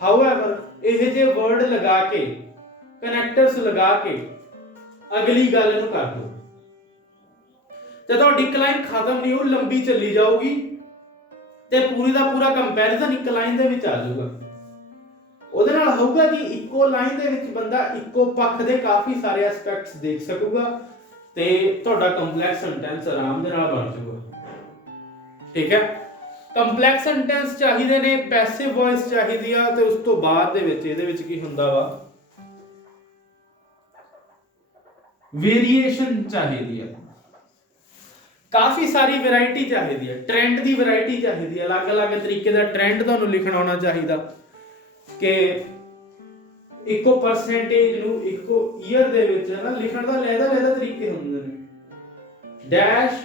however ਇਹ जे वर्ड लगा के कनेक्टर्स लगा के अगली गल नू कर दो ਤੇ ਤੁਹਾਡੀ ਇੱਕ ਲਾਈਨ ਖਤਮ ਨਹੀਂ ਉਹ ਲੰਬੀ ਚੱਲੀ ਜਾਊਗੀ ਤੇ ਪੂਰੀ ਦਾ ਪੂਰਾ ਕੰਪੈਰੀਜ਼ਨ ਇੱਕ ਲਾਈਨ ਦੇ ਵਿੱਚ ਆ ਜਾਊਗਾ ਉਹਦੇ ਨਾਲ ਹੋਊਗਾ ਕਿ ਇੱਕੋ ਲਾਈਨ ਦੇ ਵਿੱਚ ਬੰਦਾ ਇੱਕੋ ਪੱਖ ਦੇ ਕਾਫੀ ਸਾਰੇ ਐਸਪੈਕਟਸ ਦੇਖ ਸਕੂਗਾ ਤੇ ਤੁਹਾਡਾ ਕੰਪਲੈਕਸ ਸੈਂਟੈਂਸ ਆਰਾਮ ਦੇ ਨਾਲ ਬਣ ਜਾਊਗਾ ਠੀਕ ਹੈ ਕੰਪਲੈਕਸ ਸੈਂਟੈਂਸ ਚਾਹੀਦੇ ਨੇ ਪੈਸਿਵ ਵੌਇਸ ਚਾਹੀਦੀ ਆ ਤੇ ਉਸ ਤੋਂ ਬਾਅਦ ਦੇ ਵਿੱਚ ਇਹਦੇ ਵਿੱਚ ਕੀ ਹੁੰਦਾ ਵਾ ਵੇਰੀਏਸ਼ਨ ਚਾਹੀਦੀ ਆ काफी सारी वैरायटी चाहिए है ट्रेंड की वैरायटी चाहिए अलग अलग तरीके का ट्रेंड तुहानू लिखना आना चाहिए कि इको परसेंटेज नू इको ईयर दे विच है ना लिखण दा लैदा तरीके हुंदे ने डैश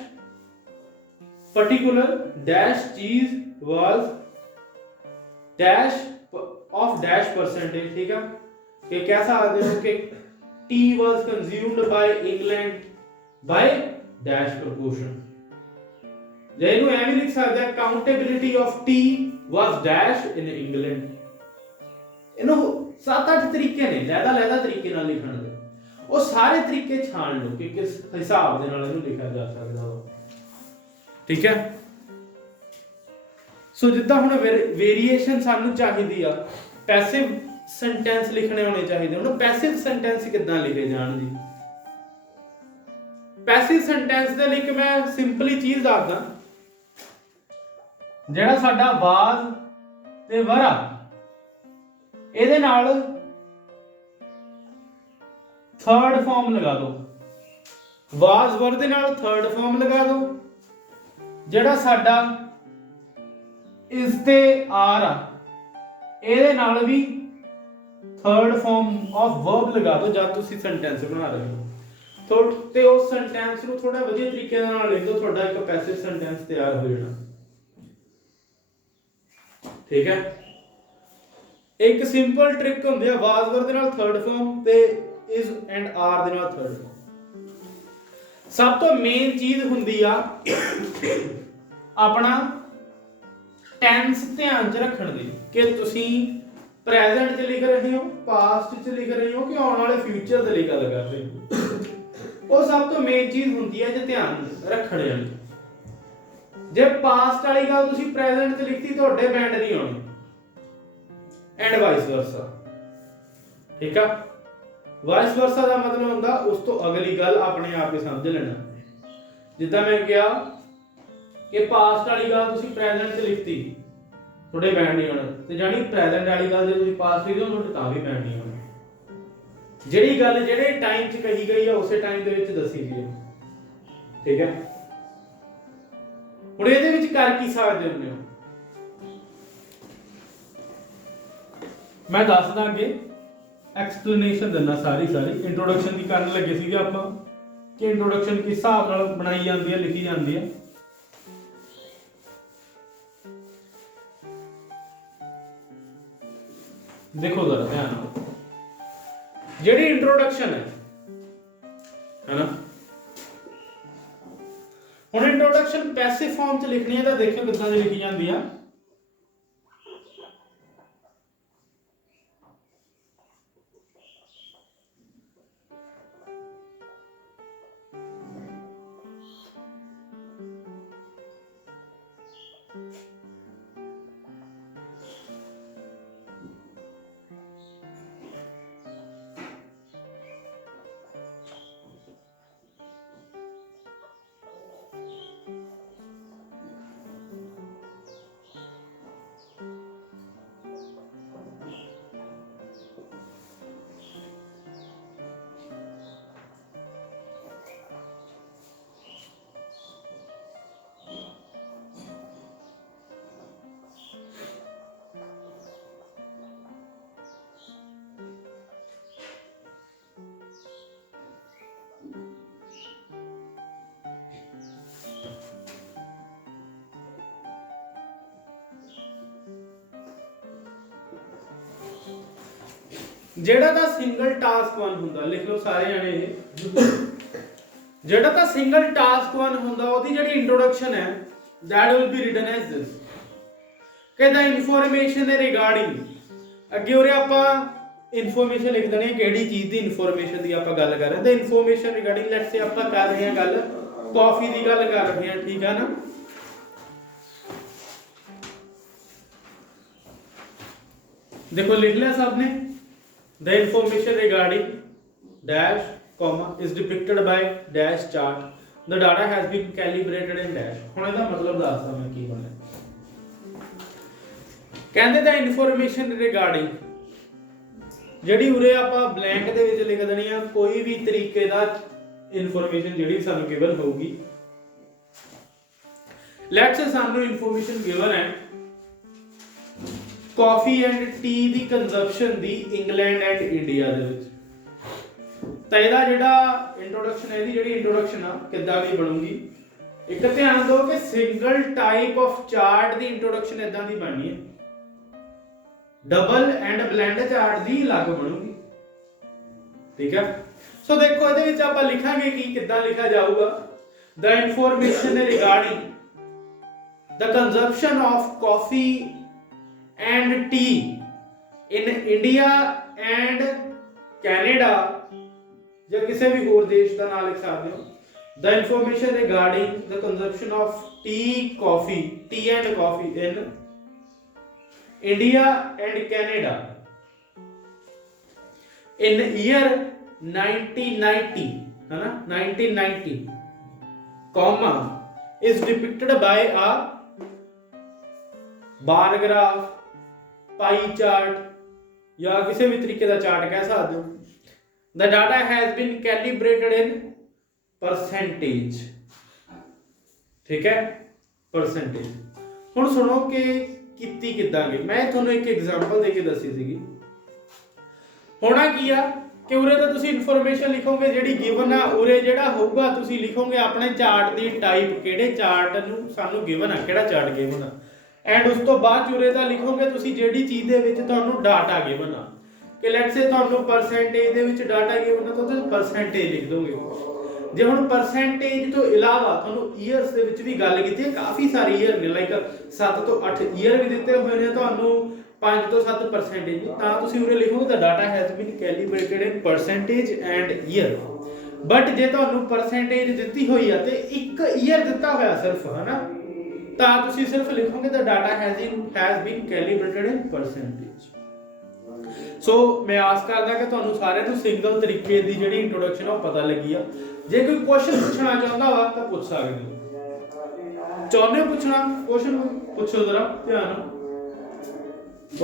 पर्टिकुलर डैश चीज was dash of dash percentage ठीक है कि कैसा आते हो कि tea was consumed by England by dash proportion ਜੇ ਇਹਨੂੰ ਐਵੇਂ ਲਿਖ ਸਕਦੇ ਆ countability of tea was dash in England ਇਹਨੂੰ 7-8 ਤਰੀਕੇ ਨੇ ਲਹਿਦਾ ਤਰੀਕੇ ਨਾਲ ਲਿਖਣ ਦੇ ਉਹ ਸਾਰੇ ਤਰੀਕੇ ਛਾਣ ਲਓ ਕਿ ਕਿਸ ਹਿਸਾਬ ਦੇ ਨਾਲ ਇਹਨੂੰ ਲਿਖਿਆ ਜਾ ਸਕਦਾ ਵਾ ਠੀਕ ਹੈ ਸੋ ਜਿੱਦਾਂ ਹੁਣ ਵੇਰੀਏਸ਼ਨ ਸਾਨੂੰ ਚਾਹੀਦੀ ਆ ਪੈਸਿਵ ਸੈਂਟੈਂਸ ਲਿਖਣੇ ਹੋਣੇ ਚਾਹੀਦੇ ਹੁਣ ਪੈਸਿਵ ਸੈਂਟੈਂਸ ਕਿੱਦਾਂ ਲਿਖੇ ਜਾਣ ਜੀ पैसिव सेंटेंस दे लिए मैं सिंपली चीज दसदा ਜਿਹੜਾ ਸਾਡਾ ਵਾਜ਼ ਤੇ ਵਰਾ ਇਹਦੇ ਨਾਲ ਥਰਡ ਫਾਰਮ ਲਗਾ ਦਿਓ। ਵਾਜ਼ ਵਰ ਦੇ ਨਾਲ ਥਰਡ ਫਾਰਮ ਲਗਾ ਦਿਓ। ਜਿਹੜਾ ਸਾਡਾ ਇਸ ਤੇ ਆਰ ਆ ਇਹਦੇ ਨਾਲ ਵੀ ਥਰਡ ਫਾਰਮ ਆਫ ਵਰਬ ਲਗਾ ਦਿਓ ਜਦ ਤੁਸੀਂ ਸੈਂਟੈਂਸ ਬਣਾ ਰਹੇ ਹੋ। ਤੇ ਉਸ ਸੈਂਟੈਂਸ ਨੂੰ ਥੋੜਾ ਵਧੀਆ ਤਰੀਕੇ ਨਾਲ ਲਿਖ ਦਿਓ, ਤੁਹਾਡਾ ਇੱਕ ਪੈਸਿਵ ਸੈਂਟੈਂਸ ਤਿਆਰ ਹੋ ਜਾਣਾ। ਠੀਕ ਹੈ, ਇੱਕ ਸਿੰਪਲ ਟ੍ਰਿਕ ਹੁੰਦੀ ਹੈ ਵਾਜ਼ ਵਰ ਦੇ ਨਾਲ ਥਰਡ ਫਾਰਮ ਤੇ is and are ਦੇ ਨਾਲ ਥਰਡ ਫਾਰਮ। ਸਭ ਤੋਂ ਮੇਨ ਚੀਜ਼ ਹੁੰਦੀ ਆ ਆਪਣਾ ਟੈਂਸ ਧਿਆਨ 'ਚ ਰੱਖਣ ਦੀ ਕਿ ਤੁਸੀਂ ਪ੍ਰੈਜ਼ੈਂਟ 'ਚ ਲਿਖ ਰਹੇ ਹੋ, ਪਾਸਟ 'ਚ ਲਿਖ ਰਹੇ ਹੋ ਕਿ ਆਉਣ ਵਾਲੇ ਫਿਊਚਰ ਦੇ ਲਈ ਗੱਲ ਕਰ ਰਹੇ ਹੋ। ਉਹ ਸਭ ਤੋਂ ਮੇਨ ਚੀਜ਼ ਹੁੰਦੀ ਹੈ ਜੇ ਧਿਆਨ ਰੱਖਣ ਵਾਲੀ। ਜੇ ਪਾਸਟ ਵਾਲੀ ਗੱਲ ਤੁਸੀਂ ਪ੍ਰੈਜ਼ੈਂਟ 'ਚ ਲਿਖਤੀ ਤੁਹਾਡੇ ਬੈਂਡ ਨਹੀਂ ਆਉਣੀ ਐਂਡ ਵਾਈਸ ਵਰਸਾ। ਠੀਕ ਆ, ਵਾਈਸ ਵਰਸਾ ਦਾ ਮਤਲਬ ਹੁੰਦਾ ਉਸ ਤੋਂ ਅਗਲੀ ਗੱਲ ਆਪਣੇ ਆਪ ਹੀ ਸਮਝ ਲੈਣਾ। ਜਿੱਦਾਂ ਮੈਂ ਕਿਹਾ ਕਿ ਪਾਸਟ ਵਾਲੀ ਗੱਲ ਤੁਸੀਂ ਪ੍ਰੈਜ਼ੈਂਟ 'ਚ ਲਿਖਤੀ ਤੁਹਾਡੇ ਬੈਂਡ ਨਹੀਂ ਆਉਣਾ, ਤੇ ਜਾਨੀ ਪ੍ਰੈਜ਼ੈਂਟ ਵਾਲੀ ਗੱਲ ਜੇ ਤੁਸੀਂ ਪਾਸਟ ਲਿਖਦੇ ਹੋ ਤੁਹਾਡੇ ਤਾਂ ਵੀ ਬੈਂਡ ਨਹੀਂ ਆਉਣਾ। ਜਿਹੜੀ ਗੱਲ ਜਿਹੜੇ ਟਾਈਮ 'ਚ ਕਹੀ ਗਈ ਆ ਉਸੇ ਟਾਈਮ ਦੇ ਵਿੱਚ ਦੱਸੀ ਗਈ ਹੈ। ਠੀਕ ਹੈ, ਹੁਣ ਇਹਦੇ ਵਿੱਚ ਕਰ ਕੀ ਸਕਦੇ ਹੁੰਦੇ ਹੋ ਮੈਂ ਦੱਸਦਾ ਅੱਗੇ, ਐਕਸਪਲੇਨੇਸ਼ਨ ਦਿੰਦਾ ਸਾਰੀ ਇੰਟਰੋਡਕਸ਼ਨ ਦੀ ਕਰਨ ਲੱਗੇ ਸੀਗੇ ਆਪਾਂ ਕਿ ਇੰਟਰੋਡਕਸ਼ਨ ਕਿਸ ਹਿਸਾਬ ਨਾਲ ਬਣਾਈ ਜਾਂਦੀ ਹੈ, ਲਿਖੀ ਜਾਂਦੀ ਹੈ। ਦੇਖੋ ਜ਼ਰਾ ਧਿਆਨ ਨਾਲ, ਜਿਹੜੀ ਇੰਟਰੋਡਕਸ਼ਨ ਹੈ ਨਾ, ਹੁਣ ਇੰਟਰੋਡਕਸ਼ਨ ਪੈਸਿਵ ਫਾਰਮ 'ਚ ਲਿਖਣੀ ਹੈ ਤਾਂ ਦੇਖੋ ਕਿੱਦਾਂ ਦੀ ਲਿਖੀ ਜਾਂਦੀ ਆ। ਜਿਹੜਾ ਤਾਂ ਸਿੰਗਲ ਟਾਸਕ 1 ਹੁੰਦਾ, ਲਿਖ ਲਓ ਸਾਰੇ ਜਾਣੇ ਇਹ, ਜਿਹੜਾ ਤਾਂ ਸਿੰਗਲ ਟਾਸਕ 1 ਹੁੰਦਾ ਉਹਦੀ ਜਿਹੜੀ ਇੰਟਰੋਡਕਸ਼ਨ ਹੈ that will be written as this ਕਿ the information regarding, ਅੱਗੇ ਉਰੇ ਆਪਾਂ ਇਨਫੋਰਮੇਸ਼ਨ ਲਿਖ ਦਨੇ ਕਿਹੜੀ ਚੀਜ਼ ਦੀ ਇਨਫੋਰਮੇਸ਼ਨ ਦੀ ਆਪਾਂ ਗੱਲ ਕਰ ਰਹੇ ਹਾਂ। ਤੇ ਇਨਫੋਰਮੇਸ਼ਨ ਰਿਗਾਰਡਿੰਗ ਲੈਟਸ ਸੇ ਆਪਾਂ ਕਰ ਰਹੇ ਹਾਂ ਗੱਲ ਕਾਫੀ ਦੀ ਗੱਲ ਕਰ ਰਹੇ ਹਾਂ। ਠੀਕ ਹੈ ਨਾ, देखो लिख लिया सबने, the information regarding dash comma is depicted by dash chart, the data has been calibrated in dash। ਹੁਣ ਇਹਦਾ ਮਤਲਬ ਦੱਸਦਾ ਮੈਂ ਕੀ ਬਣਿਆ। ਕਹਿੰਦੇ ਦਾ information regarding ਜਿਹੜੀ ਉਰੇ ਆਪਾਂ ਬਲੈਂਕ ਦੇ ਵਿੱਚ ਲਿਖ ਦੇਣੀ ਆ ਕੋਈ ਵੀ ਤਰੀਕੇ ਦਾ ਇਨਫੋਰਮੇਸ਼ਨ ਜਿਹੜੀ ਸਾਨੂੰ ਗਿਵਨ ਹੋਊਗੀ। ਲੈਟਸ ਸੇ ਸਾਨੂੰ ਇਨਫੋਰਮੇਸ਼ਨ ਗਿਵਨ ਹੈ ਕਾਫੀ and T the consumption the England and India ਦੇ ਵਿੱਚ, ਤਾਂ ਇਹਦਾ ਜਿਹੜਾ ਇੰਟਰੋਡਕਸ਼ਨ ਹੈ, ਇਹਦੀ ਜਿਹੜੀ ਇੰਟਰੋਡਕਸ਼ਨ ਆ ਕਿੱਦਾਂ ਦੀ ਬਣੂਗੀ। ਇੱਕ ਧਿਆਨ ਦਿਓ ਕਿ single type of chart the introduction ਇਦਾਂ ਦੀ ਬਣਨੀ ਹੈ, ਡਬਲ ਐਂਡ ਬਲੈਂਡ ਚਾਰਟ ਦੀ ਅਲੱਗ ਬਣੂਗੀ। ਠੀਕ ਹੈ, ਸੋ ਦੇਖੋ ਇਹਦੇ ਵਿੱਚ ਆਪਾਂ ਲਿਖਾਂਗੇ ਕਿ ਕਿੱਦਾਂ ਲਿਖਿਆ ਜਾਊਗਾ। the information regarding the consumption of coffee and tea in India and Canada, ਜਾਂ ਕਿਸੇ ਵੀ ਹੋਰ ਦੇਸ਼ ਦਾ ਨਾਮ ਲਿਖ ਸਕਦੇ ਹੋ। the information regarding the consumption of tea and coffee in India and Canada in year 1990 है ना 1990 comma is depicted by a bar graph, pie chart या किसी भी तरीके का चार्ट कह सकते हो। The data has been calibrated in percentage, ठीक है, परसेंटेज। हुण सुनो कि कीती किदां गई, मैं तुहानूं एक एग्जांपल दे के दसी सीगी। होना की आ कि उरे तो तुसीं इन्फॉर्मेशन लिखोगे जिहड़ी गिवन आ, उरे जिहड़ा होऊगा तुसीं लिखोगे अपने चार्ट दी टाइप, किहड़े चार्ट नूं सानूं गिवन आ, किहड़ा चार्ट गिवन आ, एंड उस तो बाद उरे दा लिखोगे तुसीं जिहड़ी चीज़ दे विच तुहानूं डाटा गिवन आ कि लेट्स से तुहानूं परसेंटेज दे विच डाटा गिवन आ तो तुसीं परसेंटेज लिख दोगे। जे हुण परसेंटेज तो इलावा तुहानूं ईयर्स दे विच भी गल कीती है, काफ़ी सारे ईयर ने, लाइक 7 तो 8 ईयर भी दिते हुए ने तुहानूं, 5 तो 7 परसेंटेज भी, तां तुसीं उरे लिखोगे the data has been calibrated in percentage and year. But जे तुहानूं परसेंटेज दित्ती होई आ ते एक ईयर दित्ता होया सिर्फ, है ना, ਤਾਂ ਤੁਸੀਂ ਸਿਰਫ ਲਿਖੋਗੇ the data has been calibrated in percentage. So ਮੈਂ ਆਸ ਕਰਦਾ ਕਿ ਤੁਹਾਨੂੰ ਸਾਰਿਆਂ ਨੂੰ ਸਿੰਗਲ ਤਰੀਕੇ ਦੀ ਜਿਹੜੀ ਇੰਟਰੋਡਕਸ਼ਨ ਆ ਉਹ ਪਤਾ ਲੱਗੀ ਆ। ਜੇ ਕੋਈ ਕੁਐਸਚਨ ਪੁੱਛਣਾ ਚਾਹੁੰਦਾ ਵਾ ਤਾਂ ਪੁੱਛ ਸਕਦੇ ਹੋ। ਚਾਹੁੰਦੇ ਹੋ ਪੁੱਛਣਾ ਕੁਐਸਚਨ, ਪੁੱਛੋ ਜ਼ਰਾ ਧਿਆਨ ਨਾਲ।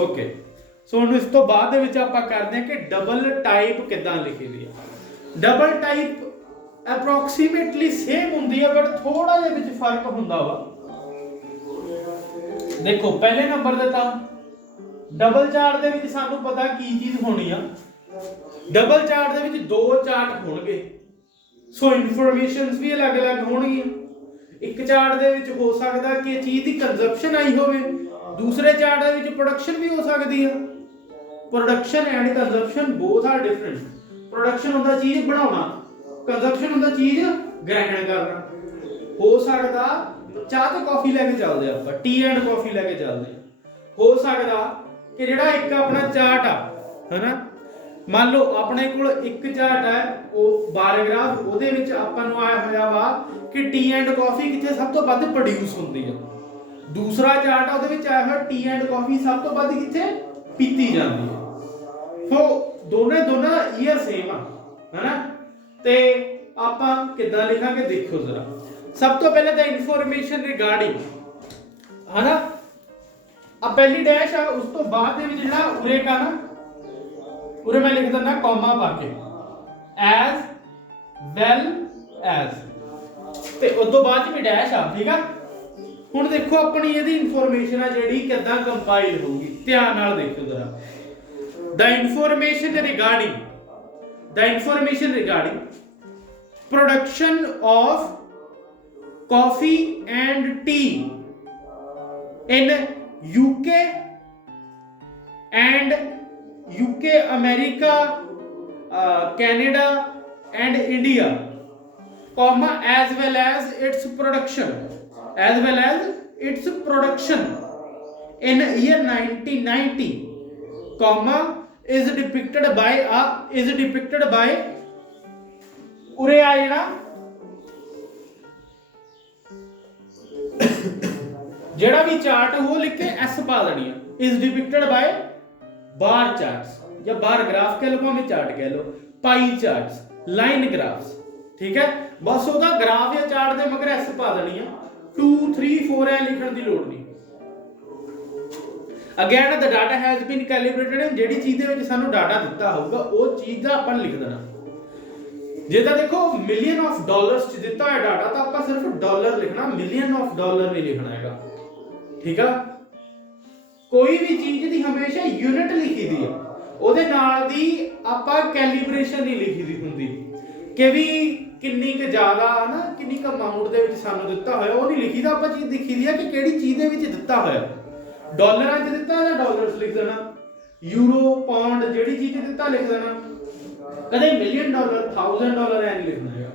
ਓਕੇ, ਸੋ ਹੁਣ ਇਸ ਤੋਂ ਬਾਅਦ ਦੇ ਵਿੱਚ ਆਪਾਂ ਕਰਦੇ ਹਾਂ ਕਿ ਡਬਲ ਟਾਈਪ ਕਿੱਦਾਂ ਲਿਖੀ ਦੀ ਆ। ਡਬਲ ਟਾਈਪ ਅਪਰੋਕਸੀਮੇਟਲੀ ਸੇਮ ਹੁੰਦੀ ਆ, ਬਟ ਥੋੜਾ ਜਿਹਾ ਵਿੱਚ ਫਰਕ ਹੁੰਦਾ ਵਾ। देखो पहले नंबर देता डबल चार्ट दे विच सानू पता की चीज होनी आ, डबल चार्ट दे विच दो चार्ट होणगे, सो इन्फॉर्मेशनस भी अलग अलग होणगी। एक चार्ट दे विच हो सकदा कि चीज दी कंजप्शन आई होवे, दूसरे चार्ट दे विच प्रोडक्शन भी हो सकदी है। Production and consumption both are different. Production हुंदा चीज बनाउणा, कंजप्शन हुंदा चीज ग्रहण करना। हो सकदा चाह तो कॉफी लैके चलते आप, टी एंड कॉफी लैके चलते। हो सकता कि जिहड़ा एक अपना चार्ट आ, है ना, मान लो अपने कोल एक चार्ट है वो बार ग्राफ, ਉਹਦੇ ਵਿੱਚ ਆਪਾਂ ਨੂੰ ਆਇਆ ਹੋਇਆ ਵਾ ਕਿ ਟੀ ਐਂਡ ਕਾਫੀ ਕਿੱਥੇ ਸਭ ਤੋਂ ਵੱਧ ਪ੍ਰੋਡਿਊਸ ਹੁੰਦੀ ਆ। ਦੂਸਰਾ ਚਾਰਟ ਆ ਉਹਦੇ ਵਿੱਚ ਆਇਆ ਹੋਇਆ ਟੀ ਐਂਡ ਕਾਫੀ ਸਭ ਤੋਂ ਵੱਧ ਕਿੱਥੇ ਪੀਤੀ ਜਾਂਦੀ ਹੈ। ਸੋ ਦੋਨਾਂ ਈਅਰ ਸੇਮ ਆ, ਹੈ ਨਾ। ਤੇ ਆਪਾਂ ਕਿੱਦਾਂ ਲਿਖਾਂਗੇ ਦੇਖੋ ਜ਼ਰਾ। सब तो पहले द इन्फॉर्मेशन रिगार्डिंग, है ना, अब पहली डैश है, उस तो बाद दे विच जिहड़ा उरे का ना, उरे मैं लिख दिंदा कॉमा पा के एज वेल एज, ते उस तो बाद भी डैश आ, ठीक है। हुण देखो अपनी इहदी इन्फॉर्मेशन आ जिहड़ी किदां कंपाइल होगी, ध्यान नाल देखो जरा। The information regarding production of coffee and tea in UK and America, Canada and India, comma as well as its production in year 1990, comma is depicted by उरे आ जेड़ा जेड़ा भी चार्ट वो लिख के एस पा देनी है, is depicted bye bar charts या बार ग्राफ कह लो, में चार्ट कह लो, पाई चार्ट्स, लाइन ग्राफ्स, ठीक है। बस ओदा ग्राफ या चार्ट दे मगर एस पा देनी है, 2 3 4 ए लिखण दी लोड़ नहीं। Again the data has been calibrated, जेड़ी चीज दे विच सानू डाटा दिता होगा वो चीज दा अपन लिख देना। जे तां देखो मिलियन ऑफ डॉलर्स च दिता है डाटा तो ਆਪਾਂ सिर्फ डॉलर लिखना, मिलियन ऑफ डॉलर नहीं लिखना हैगा, ठीक है। कोई भी चीज दी हमेशा यूनिट लिखी दी है, ਉਹਦੇ ਨਾਲ ਦੀ ਆਪਾਂ ਕੈਲੀਬ੍ਰੇਸ਼ਨ ਨਹੀਂ ਲਿਖੀ ਦੀ ਹੁੰਦੀ ਕਿ ਵੀ ਕਿੰਨੀ ਕੁ ਜ਼ਿਆਦਾ ਨਾ, ਕਿੰਨੀ ਕੁ ਅਮਾਉਂਟ ਦੇ ਵਿੱਚ ਸਾਨੂੰ ਦਿੱਤਾ ਹੋਇਆ ਉਹ ਨਹੀਂ ਲਿਖੀਦਾ। ਆਪਾਂ ਚੀਜ਼ ਲਿਖੀ ਦੀ ਹੈ ਕਿ ਕਿਹੜੀ ਚੀਜ਼ ਦੇ ਵਿੱਚ ਦਿੱਤਾ ਹੋਇਆ, ਡਾਲਰਾਂ 'ਚ ਦਿੱਤਾ ਜਾਂ ਡਾਲਰਸ ਲਿਖ ਦੇਣਾ, ਯੂਰੋ ਪਾਉਂਡ ਜਿਹੜੀ ਚੀਜ਼ 'ਚ ਦਿੱਤਾ ਲਿਖ ਦੇਣਾ, ਕਦੇ ਮਿਲੀਅਨ ਡਾਲਰ, $1000 ਐ ਨਹੀਂ ਲਿਖਣਾ ਹੈਗਾ,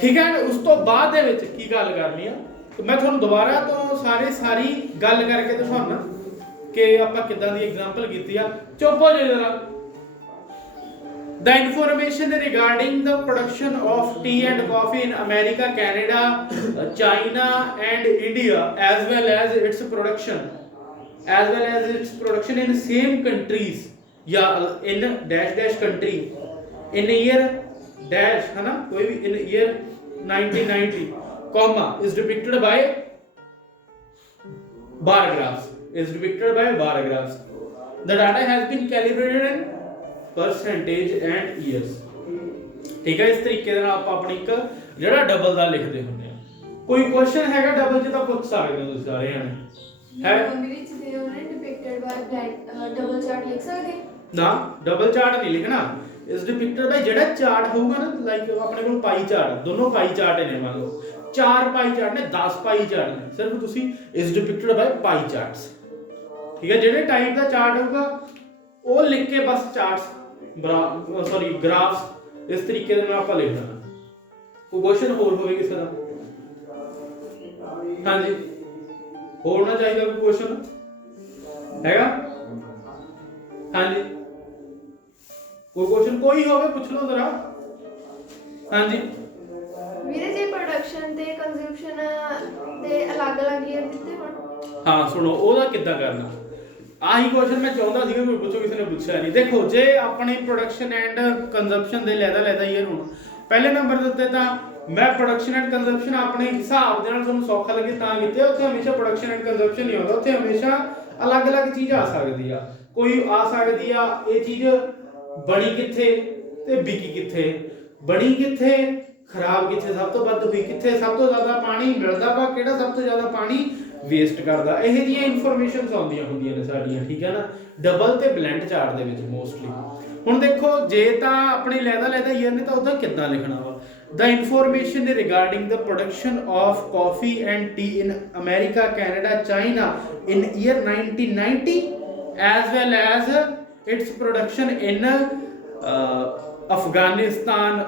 ਠੀਕ ਹੈ। ਉਸ ਤੋਂ ਬਾਅਦ ਦੇ ਵਿੱਚ ਕੀ ਗੱਲ ਕਰਨੀ ਆ, ਮੈਂ ਤੁਹਾਨੂੰ ਦੁਬਾਰਾ ਤੋਂ ਸਾਰੀ ਗੱਲ ਕਰਕੇ ਦਿਖਾਉਣਾ ਕਿ ਆਪਾਂ ਕਿੱਦਾਂ ਦੀ ਐਗਜ਼ਾਮਪਲ ਕੀਤੀ ਆ। ਚੁੱਪ ਹੋ ਜਾਓ ਜਰਾ। The information regarding the production of tea and coffee in America, Canada, China and India as well as its production in same countries या in dash country in year dash, है ना, कोई भी in year 1990, comma is depicted by bar graphs is depicted by bar graphs. The data has been calibrated in percentage and years. ठीक है, इस तरीके ਦੇ ਨਾਲ ਆਪਾਂ ਆਪਣੀ ਇੱਕ ਜਿਹੜਾ ਡਬਲ ਦਾ ਲਿਖਦੇ ਹੁੰਦੇ ਆ। ਕੋਈ ਕੁਐਸਚਨ ਹੈਗਾ ਡਬਲ ਚ ਤਾਂ ਪੁੱਛ ਸਕਦੇ ਹੋ ਤੁਸੀਂ ਸਾਰੇ ਜਣੇ ਹੈ ਵਿੱਚ ਦੇ ਉਹਨੇ ਡਿਪਿਕਟਡ ਬਾਈ ਡਬਲ ਚਾਰਟ ਲਿਖ ਸਕਦੇ ਨਾ ਡਬਲ ਚਾਰਟ ਨਹੀਂ ਲਿਖਣਾ ਇਸ ਡਿਪਿਕਟਡ ਬਾਈ ਜਿਹੜਾ ਚਾਰਟ ਹੋਊਗਾ ਨਾ ਲਾਈਕ ਆਪਣੇ ਕੋਲ ਪਾਈ ਚਾਰਟ ਦੋਨੋਂ ਪਾਈ ਚਾਰਟ ਨੇ ਮੰਨ ਲਓ 4 ਪਾਈ ਚਾਰਟ ਨੇ 10 ਪਾਈ ਚਾਰਟ ਨੇ ਸਿਰਫ ਤੁਸੀਂ ਇਸ ਡਿਪਿਕਟਡ ਬਾਈ ਪਾਈ ਚਾਰਟਸ ਠੀਕ ਹੈ ਜਿਹੜੇ ਟਾਈਪ ਦਾ ਚਾਰਟ ਹੋਊਗਾ ਉਹ ਲਿਖ ਕੇ ਬਸ ਚਾਰਟਸ ਸੌਰੀ ਗ੍ਰਾਫਸ ਇਸ ਤਰੀਕੇ ਦੇ ਨਾਲ ਆਪਾਂ ਲਿਖ ਦੇਣਾ ਕੋਈ ਕੁਐਸਚਨ ਹੋਰ ਹੋਵੇ ਕਿਸੇ ਦਾ ਹਾਂਜੀ ਹੋਣਾ ਚਾਹੀਦਾ ਕੋਈ ਕੁਐਸਚਨ ਹੈਗਾ ਹਾਂਜੀ ਕੋਈ ਕੁਐਸਚਨ ਕੋਈ ਹੋਵੇ ਪੁੱਛ ਲਓ ਜ਼ਰਾ ਹਾਂਜੀ ਵੀਰੇ ਜੇ ਪ੍ਰੋਡਕਸ਼ਨ ਤੇ ਕੰਜ਼ੰਪਸ਼ਨ ਦੇ ਅਲੱਗ-ਅਲੱਗ ਈਅਰ ਦਿੱਤੇ ਹੋਣ ਹਾਂ ਸੁਣੋ ਉਹਦਾ ਕਿੱਦਾਂ ਕਰਨਾ ਆਹੀ ਕੁਐਸਚਨ ਮੈਂ ਚਾਹੁੰਦਾ ਸੀਗਾ ਕੋਈ ਪੁੱਛੋ ਕਿਸੇ ਨੇ ਪੁੱਛਿਆ ਨਹੀਂ ਦੇਖੋ ਜੇ ਆਪਣੀ ਪ੍ਰੋਡਕਸ਼ਨ ਐਂਡ ਕੰਜ਼ੰਪਸ਼ਨ ਦੇ ਲੈਦਾ ਈਅਰ ਹੁਣ ਪਹਿਲੇ ਨੰਬਰ ਦੇ ਉੱਤੇ ਤਾਂ ਮੈਂ ਪ੍ਰੋਡਕਸ਼ਨ ਐਂਡ ਕੰਜ਼ੰਪਸ਼ਨ ਆਪਣੇ ਹਿਸਾਬ ਦੇ ਨਾਲ ਤੁਹਾਨੂੰ ਸੌਖਾ ਲੱਗੇ ਤਾਂ ਕੀਤੇ ਉੱਥੇ ਹਮੇਸ਼ਾ ਪ੍ਰੋਡਕਸ਼ਨ ਐਂਡ ਕੰਜ਼ੰਪਸ਼ਨ ਨਹੀਂ ਹੁੰਦਾ ਉੱਥੇ ਹਮੇਸ਼ਾ ਅਲੱਗ-ਅਲੱਗ ਚੀਜ਼ ਆ ਸਕਦੀ ਆ ਕੋਈ ਆ ਸਕਦੀ ਆ ਇਹ ਚੀਜ਼ ਬਣੀ ਕਿੱਥੇ ਤੇ ਵਿਕੀ ਕਿੱਥੇ ਬਣੀ ਕਿੱਥੇ ਖਰਾਬ ਕਿੱਥੇ ਸਭ ਤੋਂ ਵੱਧ ਹੋਈ ਕਿੱਥੇ ਸਭ ਤੋਂ ਜ਼ਿਆਦਾ ਪਾਣੀ ਮਿਲਦਾ ਵਾ ਕਿਹੜਾ ਸਭ ਤੋਂ ਜ਼ਿਆਦਾ ਪਾਣੀ ਵੇਸਟ ਕਰਦਾ ਇਹ ਜੀਆਂ ਇਨਫੋਰਮੇਸ਼ਨਸ ਆਉਂਦੀਆਂ ਹੁੰਦੀਆਂ ਨੇ ਸਾਡੀਆਂ ਠੀਕ ਹੈ ਨਾ ਡਬਲ ਤੇ ਬਲੈਂਡ ਚਾਰਟ ਦੇ ਵਿੱਚ ਮੋਸਟਲੀ ਹੁਣ ਦੇਖੋ ਜੇ ਤਾਂ ਆਪਣੇ ਲੈਦਾ ਈਅਰ ਨੇ ਤਾਂ ਉਹਦਾ ਕਿੱਦਾਂ ਲਿਖਣਾ ਵਾ The information regarding the production of coffee and tea in America, Canada, China in year 1990 as well as its production in Afghanistan,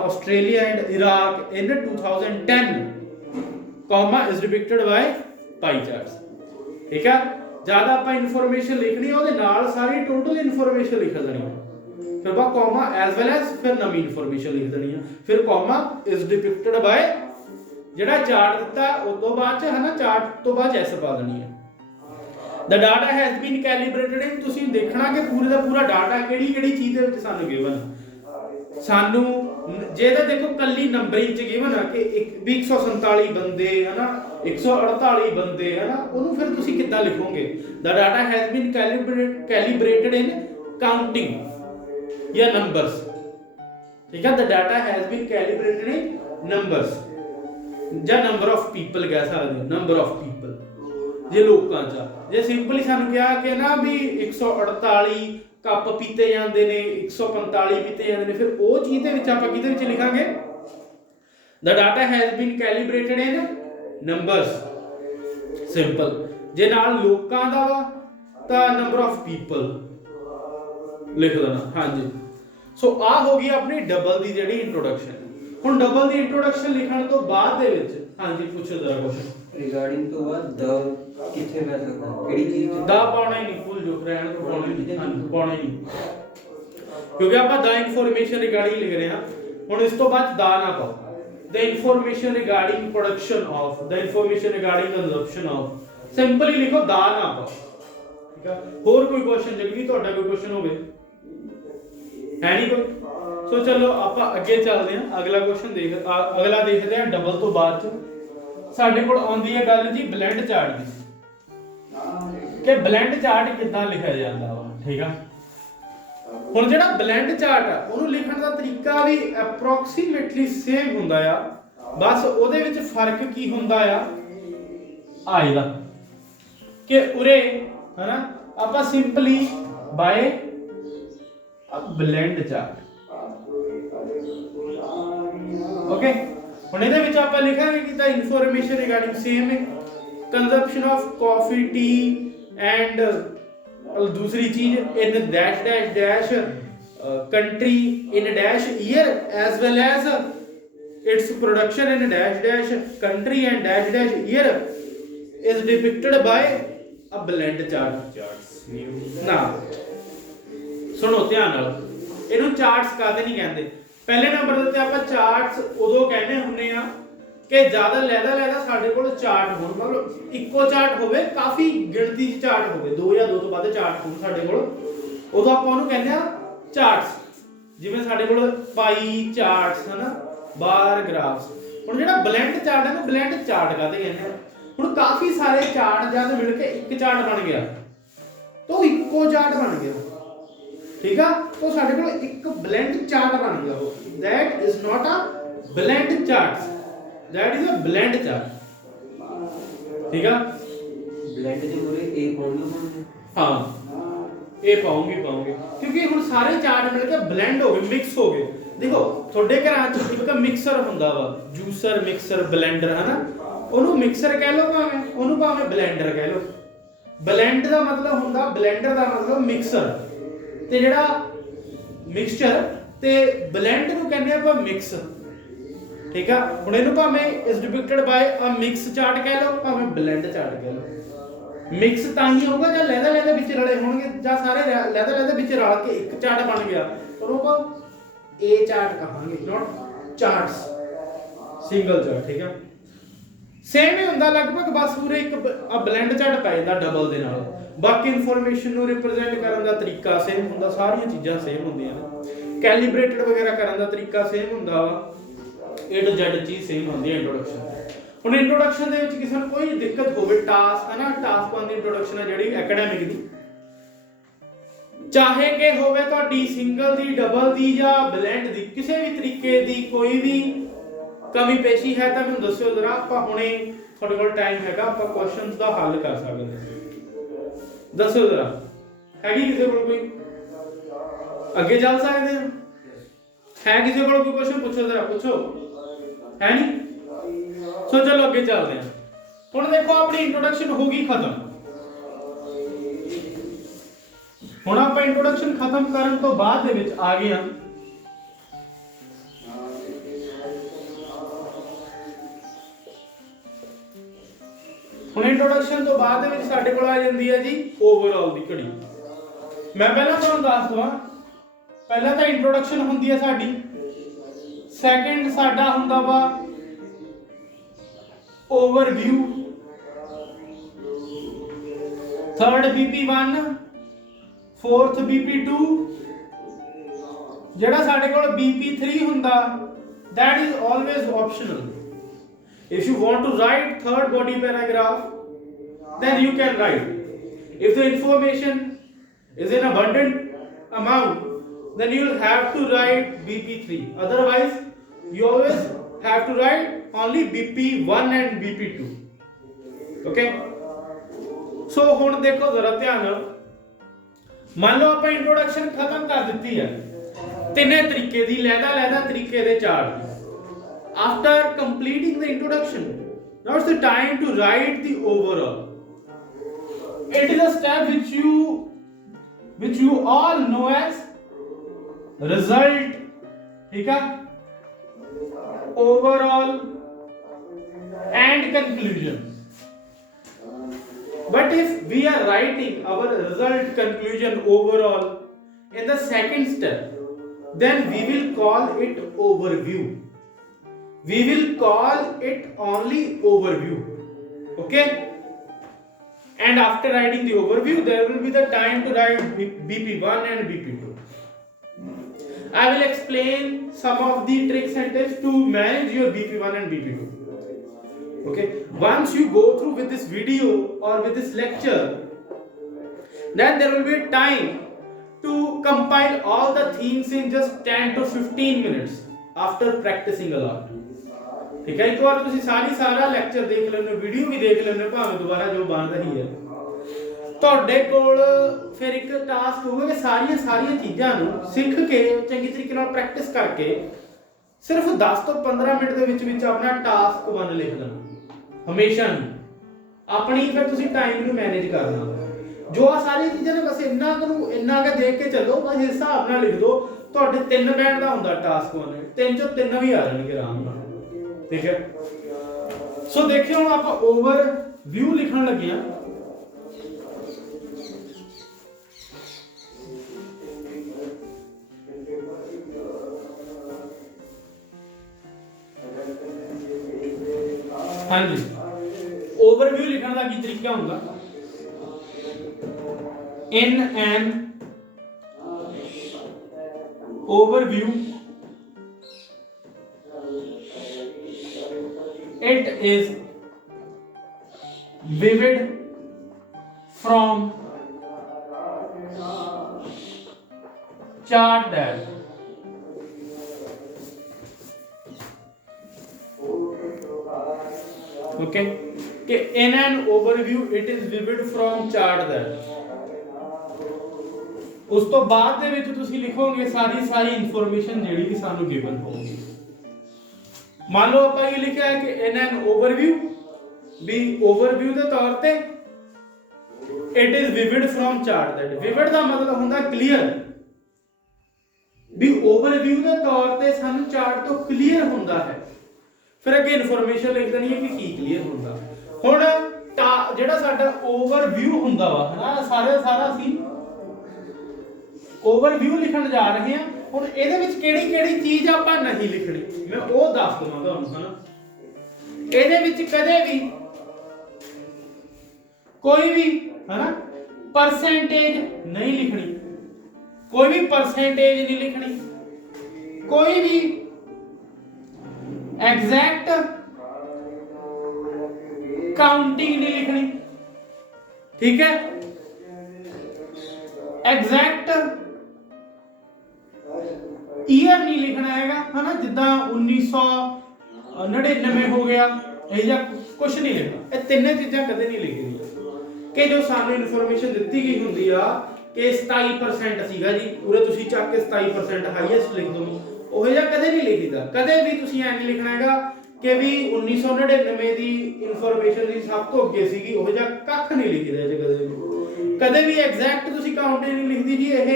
Australia and Iraq in 2010, comma is depicted by pie charts. ठीक है ज्यादा ਆਪਾਂ information ਲਿਖਣੀ ਹੈ ਉਹਦੇ ਨਾਲ ਸਾਰੀ total information ਲਿਖ ਦੇਣੀ ਹੈ ਫਿਰ ਬਾ comma as well as ਫਿਰ ਨਵੀਂ ਇਨਫੋਰਮੇਸ਼ਨ ਲਿਖ ਦੇਣੀ ਹੈ ਫਿਰ comma is depicted by ਜਿਹੜਾ ਚਾਰਟ ਦਿੱਤਾ ਉਸ ਤੋਂ ਬਾਅਦ ਚ ਹੈ ਨਾ ਚਾਰਟ ਤੋਂ ਬਾਅਦ ਐਸ ਪਾ ਦੇਣੀ ਹੈ the data has been calibrated in ਤੁਸੀਂ ਦੇਖਣਾ ਕਿ ਪੂਰੇ ਦਾ ਪੂਰਾ ਡਾਟਾ ਕਿਹੜੀ ਚੀਜ਼ ਦੇ ਵਿੱਚ ਸਾਨੂੰ ਗਿਵਨ ਸਾਨੂੰ ਜੇ ਤਾਂ ਦੇਖੋ ਕੱਲੀ ਨੰਬਰਿੰਗ ਚ ਗਿਵਨ ਆ ਕਿ 147 ਬੰਦੇ ਹਨਾ 148 ਬੰਦੇ ਹਨਾ ਉਹਨੂੰ ਫਿਰ ਤੁਸੀਂ ਕਿੱਦਾਂ ਲਿਖੋਗੇ the data has been calibrated in counting या numbers ठीक है the data has been calibrated in numbers ਜਾਂ number of people ਕਹਿ ਸਕਦੇ ਹੋ number of people ਜੇ ਲੋਕਾਂ ਚ ਜੇ ਸਿੰਪਲੀ ਸਾਨੂੰ ਕਿਹਾ ਕਿ ਨਾ ਵੀ 148 ਕੱਪ ਪੀਤੇ ਜਾਂਦੇ ਨੇ 145 ਪੀਤੇ ਜਾਂਦੇ ਨੇ ਫਿਰ ਉਹ ਚੀਜ਼ ਦੇ ਵਿੱਚ ਆਪਾਂ ਕਿਹਦੇ ਵਿੱਚ ਲਿਖਾਂਗੇ the data has been calibrated in numbers simple ਜੇ ਨਾਲ ਲੋਕਾਂ ਦਾ ਵਾ ਤਾਂ number of people ਲਿਖ ਦੇਣਾ ਹਾਂਜੀ ਸੋ ਆ ਹੋ ਗਈ ਆਪਣੀ ਡਬਲ ਦੀ ਜਿਹੜੀ ਇੰਟਰੋਡਕਸ਼ਨ ਹੁਣ ਡਬਲ ਦੀ ਇੰਟਰੋਡਕਸ਼ਨ ਲਿਖਣ ਤੋਂ ਬਾਅਦ ਦੇ ਵਿੱਚ ਹਾਂਜੀ ਪੁੱਛੋ ਜ਼ਰਾ ਕੁਐਸਚਨ ਰਿਗਾਰਡਿੰਗ ਤੋਂ ਬਾਅਦ ਦ ਕਿੱਥੇ ਮੈਂ ਸਕਦਾ ਕਿਹੜੀ ਚੀਜ਼ ਦਾ ਪਾਉਣਾ ਹੀ ਨਹੀਂ ਭੁੱਲ ਜੋ ਰਹਿਣ ਤੋਂ ਪਾਉਣਾ ਹੀ ਨਹੀਂ ਕਿਉਂਕਿ ਆਪਾਂ ਦਾ ਇਨਫੋਰਮੇਸ਼ਨ ਰਿਗਾਰਡਿੰਗ ਲਿਖ ਰਹੇ ਹਾਂ ਹੁਣ ਇਸ ਤੋਂ ਬਾਅਦ ਦਾ ਨਾ ਪਾਓ the information regarding production of the information regarding consumption of simply ਲਿਖੋ ਦਾ ਨਾ ਪਾਓ ਠੀਕ ਹੈ ਹੋਰ ਕੋਈ ਕੁਐਸਚਨ ਜਗਵੀਰ ਤੁਹਾਡਾ ਕੋਈ ਕੁਐਸਚਨ ਹੋਵੇ ਹੈ ਨਹੀਂ ਕੋਈ ਸੋ ਚਲੋ ਆਪਾਂ ਅੱਗੇ ਚੱਲਦੇ ਹਾਂ ਅਗਲਾ ਕੁਐਸਚਨ ਅਗਲਾ ਦੇਖਦੇ ਹਾਂ ਡਬਲ ਤੋਂ ਬਾਅਦ ਚ ਸਾਡੇ ਕੋਲ ਆਉਂਦੀ ਹੈ ਗੱਲ ਜੀ ਬਲੈਂਡ ਚਾਰਟ ਦੀ ਕਿ ਬਲੈਂਡ ਚਾਰਟ ਕਿੱਦਾਂ ਲਿਖਿਆ ਜਾਂਦਾ ਵਾ ਠੀਕ ਆ ਹੁਣ ਜਿਹੜਾ ਬਲੈਂਡ ਚਾਰਟ ਆ ਉਹਨੂੰ ਲਿਖਣ ਦਾ ਤਰੀਕਾ ਵੀ ਅਪਰੋਕਸੀਮੇਟਲੀ ਸੇਮ ਹੁੰਦਾ ਆ ਬਸ ਉਹਦੇ ਵਿੱਚ ਫਰਕ ਕੀ ਹੁੰਦਾ ਆ ਇਹਦਾ ਕਿ ਉਰੇ ਹਨਾ ਆਪਾਂ simply by blend chart okay ਹੁਣ ਇਹਦੇ ਵਿੱਚ ਆਪਾਂ ਲਿਖਾਂਗੇ ਕਿ ਦਾ ਇਨਫੋਰਮੇਸ਼ਨ ਰਿਗਾਰਡਿੰਗ ਸੇਮ ਹੈ consumption of coffee tea and दूसरी चीज in dash dash dash country in dash year as well as its production in dash dash country and dash dash year is depicted by a blend chart ਨਾ ਸੁਣੋ ਧਿਆਨ ਨਾਲ ਇਹਨੂੰ charts ਕਾਹਦੇ ਨਹੀਂ ਕਹਿੰਦੇ ਪਹਿਲੇ ਨੰਬਰ ਦੇ ਉੱਤੇ ਆਪਾਂ ਚਾਰਟਸ ਉਦੋਂ ਕਹਿੰਦੇ ਹੁੰਨੇ ਆ ਕਿ ਜ਼ਿਆਦਾ ਲੈਦਾ ਸਾਡੇ ਕੋਲ ਚਾਰਟ ਹੋਣ ਮਤਲਬ ਇੱਕੋ ਚਾਰਟ ਹੋਵੇ ਕਾਫੀ ਗਿਣਤੀ ਚ ਚਾਰਟ ਹੋਵੇ 2 ਜਾਂ 2 ਤੋਂ ਵੱਧ ਚਾਰਟ ਹੋਣ ਸਾਡੇ ਕੋਲ ਉਦੋਂ ਆਪਾਂ ਉਹਨੂੰ ਕਹਿੰਦੇ ਆ ਚਾਰਟਸ ਜਿਵੇਂ ਸਾਡੇ ਕੋਲ ਪਾਈ ਚਾਰਟਸ ਹਨਾ ਬਾਰ ਗ੍ਰਾਫਸ ਹੁਣ ਜਿਹੜਾ ਬਲੈਂਡ ਚਾਰਟ ਹੈ ਨਾ ਬਲੈਂਡ ਚਾਰਟ ਕਾਹਦੇ ਕਹਿੰਦੇ ਆ ਹੁਣ ਕਾਫੀ ਸਾਰੇ ਚਾਰਟ ਜਦ ਮਿਲ ਕੇ ਇੱਕ ਚਾਰਟ ਬਣ ਗਿਆ ਤਾਂ ਉਹ ਇੱਕੋ ਚਾਰਟ ਬਣ ਗਿਆ, ਠੀਕ ਆ। ਤਾਂ ਸਾਡੇ ਕੋਲ ਇੱਕ ਬਲੈਂਡ ਚਾਰਟ ਬਣ ਗਿਆ, ਉਹ that is not a blend chart, that is a blend chart, ਠੀਕ ਆ। ਬਲੈਂਡ ਦੇ ਮੂਰੇ ਇਹ ਪਾਉਣੀ ਹਾਂ ਇਹ ਪਾਉਂਗੇ ਕਿਉਂਕਿ ਹੁਣ ਸਾਰੇ ਚਾਰਟ ਮਿਲ ਕੇ ਬਲੈਂਡ ਹੋ ਗਏ, ਮਿਕਸ ਹੋ ਗਏ। ਦੇਖੋ ਤੁਹਾਡੇ ਘਰਾਂ 'ਚ ਇੱਕ ਮਿਕਸਰ ਹੁੰਦਾ ਵਾ, ਜੂਸਰ, ਮਿਕਸਰ, ਬਲੈਂਡਰ, ਹਨਾ। ਉਹਨੂੰ ਮਿਕਸਰ ਕਹਿ ਲਓ ਭਾਵੇਂ, ਉਹਨੂੰ ਭਾਵੇਂ ਬਲੈਂਡਰ ਕਹਿ ਲਓ। ਬਲੈਂਡ ਦਾ ਮਤਲਬ ਹੁੰਦਾ, ਬਲੈਂਡਰ ਦਾ ਮਤਲਬ ਮਿਕਸਰ, ਤੇ ਜਿਹੜਾ ਮਿਕਸਚਰ ਤੇ ਬਲੈਂਡ ਨੂੰ ਕਹਿੰਦੇ ਆਪਾਂ ਮਿਕਸ, ਠੀਕ ਆ। ਹੁਣ ਇਹਨੂੰ ਭਾਵੇਂ ਇਸ ਡਿਪਿਕਟਡ ਬਾਈ ਅ ਮਿਕਸ ਚਾਰਟ ਕਹਿ ਲਓ, ਭਾਵੇਂ ਬਲੈਂਡ ਚਾਰਟ ਕਹਿ ਲਓ। ਮਿਕਸ ਤਾਂ ਹੀ ਹੋਊਗਾ ਜਦ ਲਹਿਦਾ ਵਿੱਚ ਰਲੇ ਹੋਣਗੇ, ਜਾਂ ਸਾਰੇ ਲਹਿਦਾ ਵਿੱਚ ਰਲ ਕੇ ਇੱਕ ਚਾਰਟ ਬਣ ਗਿਆ, ਉਹਨੂੰ ਆਪਾਂ A ਚਾਰਟ ਕਹਾਂਗੇ, ਨਾਟ ਚਾਰਟਸ, ਸਿੰਗਲ ਚਾਰਟ, ਠੀਕ ਆ। ਸੇਮ ਹੀ ਹੁੰਦਾ ਲਗਭਗ, ਬਸ ਪੂਰੇ ਇੱਕ ਬਲੈਂਡ ਚਾਰਟ ਪੈ ਜਾਂਦਾ ਡਬਲ ਦੇ ਨਾਲ। ਬਾਕੀ ਇਨਫੋਰਮੇਸ਼ਨ ਨੂੰ ਰਿਪਰੈਜ਼ੈਂਟ ਕਰਨ ਦਾ ਤਰੀਕਾ ਸੇਮ ਹੁੰਦਾ, ਸਾਰੀਆਂ ਚੀਜ਼ਾਂ ਸੇਮ ਹੁੰਦੀਆਂ ਨੇ। ਕੈਲੀਬ੍ਰੇਟਡ ਵਗੈਰਾ ਕਰਨ ਦਾ ਤਰੀਕਾ ਸੇਮ ਹੁੰਦਾ ਵਾ, A to Z ਚੀਜ਼ ਸੇਮ ਹੁੰਦੀ ਹੈ। ਇੰਟਰੋਡਕਸ਼ਨ, ਹੁਣ ਇੰਟਰੋਡਕਸ਼ਨ ਦੇ ਵਿੱਚ ਕਿਸੇ ਨੂੰ ਕੋਈ ਦਿੱਕਤ ਹੋਵੇ, ਟਾਸਕ ਹੈ ਨਾ, ਟਾਸਕ 1 ਦੀ ਇੰਟਰੋਡਕਸ਼ਨ ਹੈ ਜਿਹੜੀ ਐਕੈਡੈਮਿਕ ਦੀ, ਚਾਹੇ ਕਿ ਹੋਵੇ ਤੁਹਾਡੀ ਸਿੰਗਲ ਦੀ, ਡਬਲ ਦੀ ਜਾਂ ਬਲੈਂਡ ਦੀ, ਕਿਸੇ ਵੀ ਤਰੀਕੇ ਦੀ ਕੋਈ ਵੀ ਕਮੀ ਪੇਸ਼ੀ ਹੈ ਤਾਂ ਮੈਨੂੰ ਦੱਸਿਓ ਜ਼ਰਾ। ਆਪਾਂ ਹੁਣੇ ਤੁਹਾਡੇ ਕੋਲ ਟਾਈਮ ਹੈਗਾ, ਆਪਾਂ ਕੁਐਸਚਨਸ ਦਾ ਹੱਲ ਕਰ ਸਕਦੇ ਹਾਂ। ਦੱਸਿਓ ਜ਼ਰਾ, ਹੈਗੀ ਕਿਸੇ ਕੋਲ ਕੋਈ? ਅੱਗੇ ਚੱਲ ਸਕਦੇ ਹਾਂ? ਹੈ ਕਿਸੇ ਕੋਲ ਕੋਈ ਕੁਐਸਚਨ? ਪੁੱਛੋ ਜ਼ਰਾ, ਪੁੱਛੋ। ਹੈ ਨਹੀਂ? ਸੋ ਚਲੋ ਅੱਗੇ ਚੱਲਦੇ ਹਾਂ। ਹੁਣ ਦੇਖੋ ਆਪਣੀ ਇੰਟਰੋਡਕਸ਼ਨ ਹੋ ਗਈ ਖਤਮ। ਹੁਣ ਆਪਾਂ ਇੰਟਰੋਡਕਸ਼ਨ ਖਤਮ ਕਰਨ ਤੋਂ ਬਾਅਦ ਦੇ ਵਿੱਚ ਆ ਗਏ ਹਾਂ ਹੁਣ ਇੰਟਰੋਡਕਸ਼ਨ ਤੋਂ ਬਾਅਦ ਦੇ ਵਿੱਚ ਸਾਡੇ ਕੋਲ ਆ ਜਾਂਦੀ ਹੈ ਜੀ ਓਵਰਆਲ ਦੀ ਘੜੀ। ਮੈਂ ਪਹਿਲਾਂ ਤੁਹਾਨੂੰ ਦੱਸ ਦਵਾਂ, ਪਹਿਲਾਂ ਤਾਂ ਇੰਟਰੋਡਕਸ਼ਨ ਹੁੰਦੀ ਹੈ ਸਾਡੀ, ਸੈਕੰਡ ਸਾਡਾ ਹੁੰਦਾ ਵਾ overview, third BP1, fourth BP2, ਜਿਹੜਾ ਸਾਡੇ ਕੋਲ BP3 ਹੁੰਦਾ, that is always optional. If you want to write third body paragraph, then you can write. If the information is in abundant amount, then you will have to write BP3. Otherwise, you always have to write only BP1 and BP2. Okay? So ਹੁਣ ਦੇਖੋ ਜ਼ਰਾ ਧਿਆਨ ਨਾਲ, ਮੰਨ ਲਓ ਆਪਾਂ introduction ਖਤਮ ਕਰ ਦਿੱਤੀ ਹੈ, ਤਿੰਨੇ ਤਰੀਕੇ ਦੀ, ਲਹਿਦਾ ਤਰੀਕੇ ਦੇ chart. After completing the introduction, now it's the time to write the overall. It is a step which you all know as result, ठीक है, overall and conclusion. But if we are writing our result, conclusion, overall in the second step, then we will call it overview. We will call it only overview. Okay? And after writing the overview, there will be the time to write BP1 and BP2. I will explain some of the tricks and tips to manage your BP1 and BP2. Okay? Once you go through with this video or with this lecture, then there will be a time to compile all the things in just 10 to 15 minutes after practicing a lot. ਠੀਕ ਹੈ, ਇੱਕ ਵਾਰ ਤੁਸੀਂ ਸਾਰਾ lecture ਦੇਖ ਲੈਣੇ, video ਵੀ ਦੇਖ ਲੈਣੇ, ਭਾਵੇਂ ਦੁਬਾਰਾ ਜੋ ਬਣ ਰਹੀ ਹੈ, ਤੁਹਾਡੇ ਕੋਲ ਫਿਰ ਇੱਕ ਟਾਸਕ ਹੋਊਗਾ ਕਿ ਸਾਰੀਆਂ ਚੀਜ਼ਾਂ ਨੂੰ ਸਿੱਖ ਕੇ ਚੰਗੀ ਤਰੀਕੇ ਨਾਲ ਪ੍ਰੈਕਟਿਸ ਕਰਕੇ ਸਿਰਫ 10 ਤੋਂ 15 ਮਿੰਟ ਦੇ ਵਿੱਚ ਆਪਣਾ ਟਾਸਕ 1 ਲਿਖ ਲੈਣਾ। ਹਮੇਸ਼ਾ ਨਹੀਂ, ਆਪਣੀ ਫਿਰ ਤੁਸੀਂ ਟਾਈਮ ਨੂੰ ਮੈਨੇਜ ਕਰਨਾ। ਜੋ ਆ ਸਾਰੀਆਂ ਚੀਜ਼ਾਂ ਨੇ, ਬਸ ਇੰਨਾ ਕੁ ਦੇਖ ਕੇ ਚੱਲੋ, ਬਸ ਇਸ ਹਿਸਾਬ ਨਾਲ ਲਿਖ ਦਿਓ। ਤੁਹਾਡੇ 3 ਮਿੰਟ ਦਾ ਹੁੰਦਾ ਟਾਸਕ 1, 3 ਚੋਂ 3 ਵੀ ਆ ਜਾਣਗੇ ਆਰਾਮ ਨਾਲ, ਠੀਕ ਹੈ। ਸੋ ਦੇਖਿਓ ਹੁਣ ਆਪਾਂ ਓਵਰ ਵਿਊ ਲਿਖਣ ਲੱਗੇ ਆ। ਹਾਂਜੀ, ਓਵਰਵਿਊ ਲਿਖਣ ਦਾ ਕੀ ਤਰੀਕਾ ਹੁੰਦਾ? In an overview, it is vivid from chart that okay कि in an overview it is vivid from chart that ਉਸ ਤੋਂ ਬਾਅਦ ਦੇ ਵਿੱਚ ਤੁਸੀਂ ਲਿਖੋਗੇ ਸਾਰੀ ਇਨਫੋਰਮੇਸ਼ਨ ਜਿਹੜੀ ਵੀ ਸਾਨੂੰ ਗਿਵਨ ਹੋਊਗੀ। ਮੰਨ ਲਓ ਆਪਾਂ ਇਹ ਲਿਖਿਆ ਹੈ ਕਿ in an overview we overview ਦੇ ਤੌਰ ਤੇ it is vivid from chart that vivid ਦਾ ਮਤਲਬ ਹੁੰਦਾ ਕਲੀਅਰ ਵੀ overview ਦੇ ਤੌਰ ਤੇ ਸਾਨੂੰ ਚਾਰਟ ਤੋਂ ਕਲੀਅਰ ਹੁੰਦਾ ਹੈ। ਫਿਰ ਅੱਗੇ ਇਨਫੋਰਮੇਸ਼ਨ ਲਿਖ ਦੇਣੀ ਹੈ ਕਿ ਕੀ ਕਲੀਅਰ ਹੁੰਦਾ। ਹੁਣ ਜਿਹੜਾ ਸਾਡਾ ਓਵਰਵਿਊ ਹੁੰਦਾ ਵਾ ਹਨਾ ਸਾਰਾ ਅਸੀਂ ਓਵਰਵਿਊ ਲਿਖਣ ਜਾ ਰਹੇ ਹਾਂ। ਹੁਣ ਇਹਦੇ ਵਿੱਚ ਕਿਹੜੀ ਚੀਜ਼ ਆਪਾਂ ਨਹੀਂ ਲਿਖਣੀ ਮੈਂ ਉਹ ਦੱਸ ਦਵਾਂ ਤੁਹਾਨੂੰ ਹਨਾ। ਇਹਦੇ ਵਿੱਚ ਕਦੇ ਵੀ ਕੋਈ ਵੀ ਹਨਾ ਪਰਸੈਂਟੇਜ ਨਹੀਂ ਲਿਖਣੀ, ਕੋਈ ਵੀ ਪਰਸੈਂਟੇਜ ਨਹੀਂ ਲਿਖਣੀ, ਕੋਈ ਵੀ एग्जैक्ट काउंटिंग नहीं लिखनी, ठीक है। एग्जैक्ट ईयर नहीं लिखना हैगा है ना, जिदा 1999 हो गया या कुछ नहीं लिखना। ये तीनों चीज़ां कदे नहीं लिखनी कि जो सानू इन्फॉर्मेशन दी गई हुंदी आ कि 27% सीगा जी पूरे तुसी चक के 27% हाईएस्ट लिख दो, ਉਹ ਜਿਹਾ ਕਦੇ ਨਹੀਂ ਲਿਖੀਦਾ। ਕਦੇ ਵੀ ਤੁਸੀਂ ਐ ਨਹੀਂ ਲਿਖਣਾ ਹੈਗਾ ਕਿ ਵੀ 1999 ਦੀ ਇਨਫੋਰਮੇਸ਼ਨ ਦੀ ਸਭ ਤੋਂ ਅੱਗੇ ਸੀਗੀ, ਉਹ ਜਿਹਾ ਕੱਖ ਨਹੀਂ ਲਿਖੀਦਾ ਜੇ ਕਦੇ ਵੀ। ਕਦੇ ਵੀ ਐਗਜ਼ੈਕਟ ਤੁਸੀਂ ਕਾਊਂਟ ਨਹੀਂ ਲਿਖਦੀ ਜੀ ਇਹ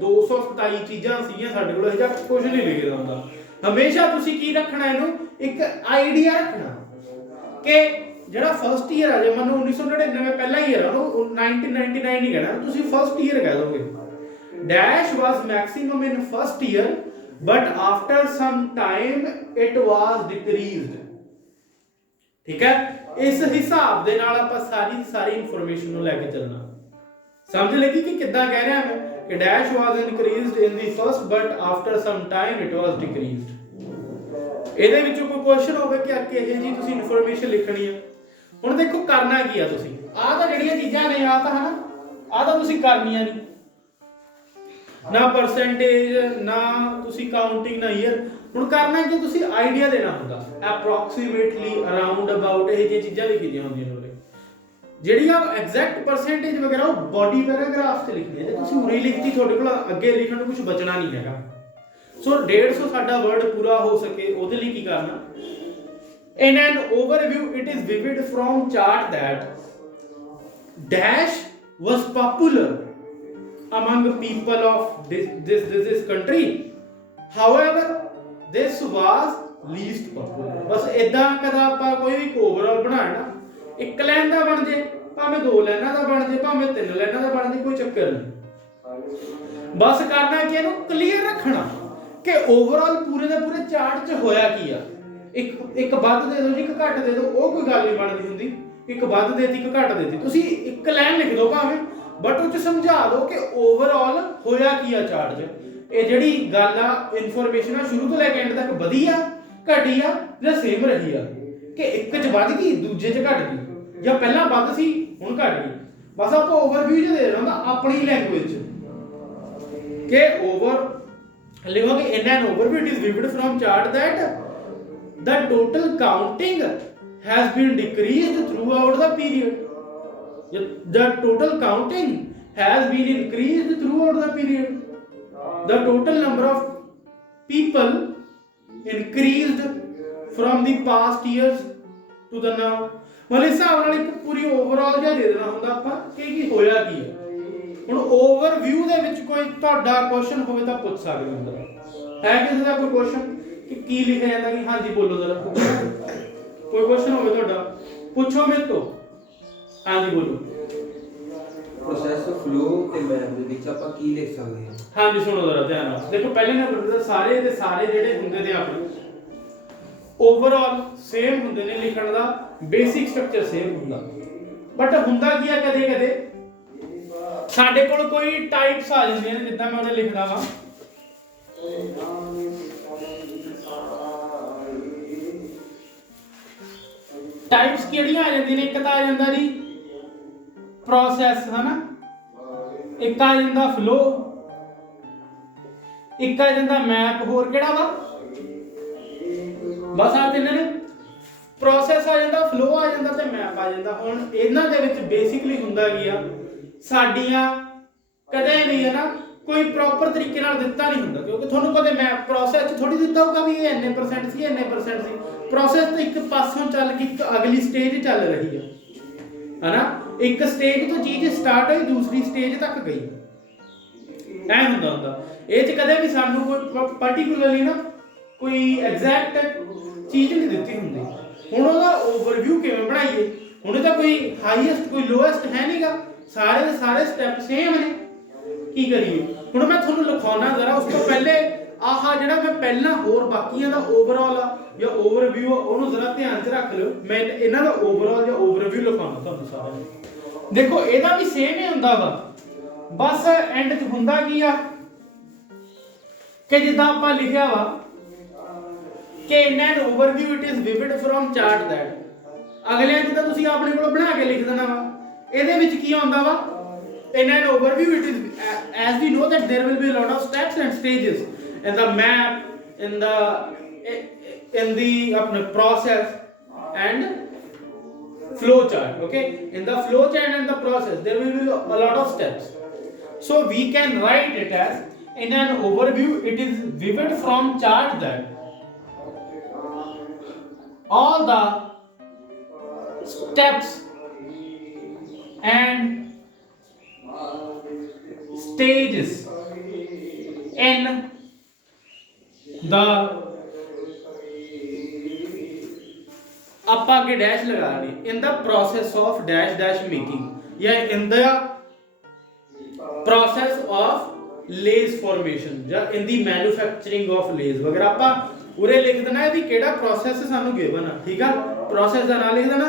227 ਚੀਜ਼ਾਂ ਸੀਗੀਆਂ ਸਾਡੇ ਕੋਲ, ਇਹ ਜਿਹਾ ਕੁਝ ਨਹੀਂ ਲਿਖਦਾ ਹੁੰਦਾ। ਹਮੇਸ਼ਾ ਤੁਸੀਂ ਕੀ ਰੱਖਣਾ ਇਹਨੂੰ ਇੱਕ ਆਈਡੀਆ ਰੱਖਣਾ ਕਿ ਜਿਹੜਾ ਫਸਟ ਈਅਰ ਆ ਜੇ ਮੰਨੋ 1999 ਪਹਿਲਾ ਈਅਰ ਆ ਉਹਨੂੰ 1999 ਨਹੀਂ ਕਹਿਣਾ ਤੁਸੀਂ ਫਸਟ ਈਅਰ ਕਹਿ ਦੋਗੇ। Dash was maximum in first year but after some time it was decreased, ठीक है। इस हिसाब ਦੇ ਨਾਲ ਆਪਾਂ ਸਾਰੀ ਇਨਫੋਰਮੇਸ਼ਨ ਨੂੰ ਲੈ ਕੇ ਚੱਲਣਾ। ਸਮਝ ਲੱਗੀ ਕਿ ਕਿੱਦਾਂ ਕਹਿ ਰਿਹਾ ਮੈਂ ਕਿ dash was increased in the first but after some time it was decreased। ਇਹਦੇ ਵਿੱਚੋਂ ਕੋਈ ਕੁਐਸਚਨ ਹੋਵੇ ਕਿ ਅੱਗੇ ਇਹ ਜੀ ਤੁਸੀਂ ਇਨਫੋਰਮੇਸ਼ਨ ਲਿਖਣੀ ਹੈ। ਹੁਣ ਦੇਖੋ ਕਰਨਾ ਕੀ ਆ ਤੁਸੀਂ ਆਹ ਤਾਂ ਜਿਹੜੀਆਂ ਚੀਜ਼ਾਂ ਨੇ ਆ ਤਾਂ ਹਨਾ ਆਹ ਤਾਂ ਤੁਸੀਂ ਕਰਨੀਆਂ ਨਹੀਂ, ਨਾ ਪਰਸੈਂਟੇਜ ਨਾ ਤੁਸੀਂ ਕਾਊਂਟਿੰਗ ਨਾ ਈਅਰ। ਹੁਣ ਕਰਨਾ ਕਿ ਤੁਸੀਂ ਆਈਡੀਆ ਦੇਣਾ ਹੁੰਦਾ ਅਪਰੋਕਸੀਮੇਟਲੀ ਅਰਾਊਂਡ ਅਬਾਊਟ ਇਹ ਜਿਹੀ ਚੀਜ਼ਾਂ ਲਿਖੀਆਂ ਹੁੰਦੀਆਂ ਨੇ। ਜਿਹੜੀਆਂ ਐਗਜ਼ੈਕਟ ਪਰਸੈਂਟੇਜ ਵਗੈਰਾ ਉਹ ਬਾਡੀ ਪੈਰਾਗ੍ਰਾਫ ਤੇ ਲਿਖਣੀ ਹੈ। ਜੇ ਤੁਸੀਂ ਉਰੇ ਲਿਖਤੀ ਤੁਹਾਡੇ ਕੋਲ ਅੱਗੇ ਲਿਖਣ ਨੂੰ ਕੁਝ ਬਚਣਾ ਨਹੀਂ ਹੈਗਾ। ਸੋ 150 ਸਾਡਾ ਵਰਡ ਪੂਰਾ ਹੋ ਸਕੇ ਉਹਦੇ ਲਈ ਕੀ ਕਰਨਾ in an overview it is vivid from chart that dash was popular among people of this country, however this was least popular। बस इदा कदा ਆਪਾਂ ਕੋਈ ਵੀ ਓਵਰਆਲ ਬਣਾਣਾ ਇੱਕ ਲਾਈਨ ਦਾ ਬਣ ਜੇ ਭਾਵੇਂ ਦੋ ਲਾਈਨਾਂ ਦਾ ਬਣ ਜੇ ਭਾਵੇਂ ਤਿੰਨ ਲਾਈਨਾਂ ਦਾ ਬਣ ਜੇ ਕੋਈ ਚੱਕਰ ਨਹੀਂ। ਬਸ ਕਰਨਾ ਕਿ ਇਹਨੂੰ ਕਲੀਅਰ ਰੱਖਣਾ ਕਿ ਓਵਰਆਲ ਪੂਰੇ ਦੇ ਪੂਰੇ ਚਾਰਟ 'ਚ ਹੋਇਆ ਕੀ ਆ। ਇੱਕ ਵੱਧ ਦੇ ਦਿਓ ਜੀ ਇੱਕ ਘੱਟ ਦੇ ਦਿਓ ਉਹ ਕੋਈ ਗੱਲ ਨਹੀਂ ਬਣਦੀ ਹੁੰਦੀ। ਇੱਕ ਵੱਧ ਦੇਤੀ ਇੱਕ ਘੱਟ ਦੇਤੀ ਤੁਸੀਂ ਇੱਕ ਲਾਈਨ ਲਿਖ ਦਿਓ ਭਾਵੇਂ ਬਟ ਉਹ 'ਚ ਸਮਝਾ ਦਿਓ ਕਿ ਓਵਰਆਲ ਹੋਇਆ ਕੀ ਆ ਚਾਰਟ 'ਚ। ਇਹ ਜਿਹੜੀ ਗੱਲ ਆ ਇਨਫੋਰਮੇਸ਼ਨ ਆ ਸ਼ੁਰੂ ਤੋਂ ਲੈ ਕੇ ਐਂਡ ਤੱਕ ਵਧੀ ਆ ਘਟੀ ਆ ਜਾਂ ਸੇਮ ਰਹੀ ਆ ਕਿ ਇੱਕ 'ਚ ਵੱਧ ਗਈ ਦੂਜੇ 'ਚ ਘਟ ਗਈ ਜਾਂ ਪਹਿਲਾਂ ਵੱਧ ਸੀ ਹੁਣ ਘਟ ਗਈ। ਬਸ ਆਪਾਂ ਓਵਰਵਿਊ ਜਿਹਾ ਦੇ ਦੇਣਾ ਆਪਣੀ ਲੈਂਗੁਏਜ 'ਚ ਕਿ over ਲਿਖੋਗੇ in an overview it is vivid from chart that the total counting has been decreased throughout the period, the total counting has been increased throughout the period, the total number of people increased from the past years to the now। मतलब इस हिसाब ਨਾਲ ਇੱਕ ਪੂਰੀ overall ਜਿਹਾ ਦੇ ਦੇਣਾ ਹੁੰਦਾ ਆਪਾਂ ਕਿ ਕੀ ਹੋਇਆ ਕੀ ਹੈ। ਹੁਣ ਓਵਰਵਿਊ ਦੇ ਵਿੱਚ ਕੋਈ ਤੁਹਾਡਾ ਕੁਐਸਚਨ ਹੋਵੇ ਤਾਂ ਪੁੱਛ ਸਕਦੇ ਹੋ। ਹੈ ਕਿਸੇ ਦਾ ਕੋਈ ਕੁਐਸਚਨ ਕਿ ਕੀ ਲਿਖਿਆ ਜਾਂਦਾ ਕਿ ਹਾਂਜੀ ਬੋਲੋ ਜ਼ਰਾ ਕੋਈ ਕੁਐਸਚਨ ਹੋਵੇ ਤੁਹਾਡਾ ਪੁੱਛੋ ਮੇਰੇ ਤੋਂ। ਹਾਂਜੀ ਬੋਲੋ। ਪ੍ਰੋਸੈਸ ਫਲੋ ਤੇ ਮੈਪ ਦੇ ਵਿੱਚ ਆਪਾਂ ਕੀ ਲਿਖ ਸਕਦੇ ਹਾਂ? ਹਾਂਜੀ ਸੁਣੋ ਜ਼ਰਾ ਧਿਆਨ ਨਾਲ ਦੇਖੋ ਪਹਿਲੇ ਨੰਬਰ ਤੇ ਸਾਰੇ ਦੇ ਸਾਰੇ ਜਿਹੜੇ ਹੁੰਦੇ ਨੇ ਆਪਣੇ ਓਵਰਆਲ ਸੇਮ ਹੁੰਦੇ ਨੇ ਲਿਖਣ ਦਾ ਬੇਸਿਕ ਸਟਰਕਚਰ ਸੇਮ ਹੁੰਦਾ ਬਟ ਹੁੰਦਾ ਕੀ ਆ ਕਦੇ ਕਦੇ ਸਾਡੇ ਕੋਲ ਕੋਈ ਟਾਈਪਸ ਆ ਜਾਂਦੀਆਂ ਨੇ ਜਿੱਦਾਂ ਮੈਂ ਉਹਨੇ ਲਿਖਦਾ ਵਾ टाइप्स ਕਿਹੜੀਆਂ ਆ ਜਾਂਦੀਆਂ ਨੇ? ਇੱਕ ਤਾਂ ਆ ਜਾਂਦਾ ਜੀ ਪ੍ਰੋਸੈਸ, ਹਨਾ, ਇੱਕ ਆ ਜਾਂਦਾ ਫਲੋ, ਇੱਕ ਆ ਜਾਂਦਾ ਮੈਪ, ਹੋਰ ਕਿਹੜਾ ਵਾ? ਬਸ ਆ ਤਿੰਨ ਨੇ। ਪ੍ਰੋਸੈਸ ਆ ਜਾਂਦਾ, ਫਲੋ ਆ ਜਾਂਦਾ ਤੇ ਮੈਪ ਆ ਜਾਂਦਾ। ਹੁਣ ਇਹਨਾਂ ਦੇ ਵਿੱਚ ਬੇਸਿਕਲੀ ਹੁੰਦਾ ਕੀ ਆ, ਸਾਡੀਆਂ ਕਦੇ ਵੀ ਹੈ ਨਾ ਕੋਈ ਪ੍ਰੋਪਰ ਤਰੀਕੇ ਨਾਲ ਦਿੱਤਾ ਨਹੀਂ ਹੁੰਦਾ, ਕਿਉਂਕਿ ਤੁਹਾਨੂੰ ਕਦੇ ਮੈਪ ਪ੍ਰੋਸੈਸ ਚ ਥੋੜੀ ਦਿੱਤਾ ਹੋਊਗਾ ਵੀ ਇਹ ਇੰਨੇ % ਸੀ, ਇੰਨੇ % ਸੀ। ਪ੍ਰੋਸੈਸ ਤਾਂ ਇੱਕ ਪਾਸੋਂ ਚੱਲ ਕੇ ਇੱਕ ਅਗਲੀ ਸਟੇਜ ਚੱਲ ਰਹੀ ਹੈ ਨਾ, ਇੱਕ ਸਟੇਜ ਤੋਂ ਚੀਜ਼ ਸਟਾਰਟ ਹੋਈ ਦੂਸਰੀ ਸਟੇਜ ਤੱਕ ਗਈ, ਐ ਹੁੰਦਾ। ਇਹ ਚ ਕਦੇ ਵੀ ਸਾਨੂੰ ਕੋਈ ਪਾਰਟਿਕੂਲਰਲੀ ਨਾ ਕੋਈ ਐਗਜ਼ੈਕਟ ਚੀਜ਼ ਨਹੀਂ ਦਿੱਤੀ ਹੁੰਦੀ। ਹੁਣ ਉਹਦਾ ਓਵਰਵਿਊ ਕਿਵੇਂ ਬਣਾਈਏ? ਹੁਣ ਇਹਦਾ ਕੋਈ ਹਾਈਐਸਟ ਕੋਈ ਲੋਐਸਟ ਹੈ ਨਹੀਂਗਾ, ਸਾਰੇ ਦੇ ਸਾਰੇ ਸਟੈਪ ਸੇਮ ਨੇ। ਕੀ ਕਰੀਏ? ਹੁਣ ਮੈਂ ਤੁਹਾਨੂੰ ਲਿਖਾਉਣਾ ਜ਼ਰਾ, ਉਸ ਤੋਂ ਪਹਿਲੇ ਆਹ ਜਿਹੜਾ ਮੈਂ ਪਹਿਲਾਂ ਹੋਰ ਬਾਕੀਆਂ ਦਾ ਓਵਰਆਲ ਆ ਜਾਂ ਓਵਰਵਿਊ ਆ ਉਹਨੂੰ ਜ਼ਰਾ ਧਿਆਨ 'ਚ ਰੱਖ ਲਿਓ। ਮੈਂ ਇਹਨਾਂ ਦਾ ਓਵਰਆਲ ਜਾਂ ਓਵਰਵਿਊ ਲਿਖਾਉਣਾ ਤੁਹਾਨੂੰ ਸਾਰਿਆਂ ਨੂੰ। ਦੇਖੋ ਇਹਦਾ ਵੀ ਸੇਮ ਹੀ ਹੁੰਦਾ ਵਾ, ਬਸ ਐਂਡ 'ਚ ਹੁੰਦਾ ਕੀ ਆ ਕਿ ਜਿੱਦਾਂ ਆਪਾਂ ਲਿਖਿਆ ਵਾ ਕਿ in an overview it is vivid from chart that, ਅਗਲੇ ਜਿੱਦਾਂ ਤੁਸੀਂ ਆਪਣੇ ਕੋਲ ਬਣਾ ਕੇ ਲਿਖ ਦੇਣਾ ਵਾ। ਇਹਦੇ ਵਿੱਚ ਕੀ ਹੁੰਦਾ ਵਾ? In an overview it is, as we know that there will be a lot of steps and stages in the map, in the process and flow chart. Okay, in the flow chart and the process there will be a lot of steps, so we can write it as in an overview it is vivid from chart that all the steps and stages in the ਆਪਾਂ के dash लगा रहे in the process of dash dash making या in the process of lace formation या in the manufacturing of lace वगैरह ਆਪਾਂ ਉਰੇ ਲਿਖ ਦੇਣਾ ਹੈ ਵੀ ਕਿਹੜਾ ਪ੍ਰੋਸੈਸ ਸਾਨੂੰ ਗਿਵਨ ਆ। ਠੀਕ ਆ, ਪ੍ਰੋਸੈਸ ਦਾ ਨਾਮ ਲਿਖ ਦੇਣਾ।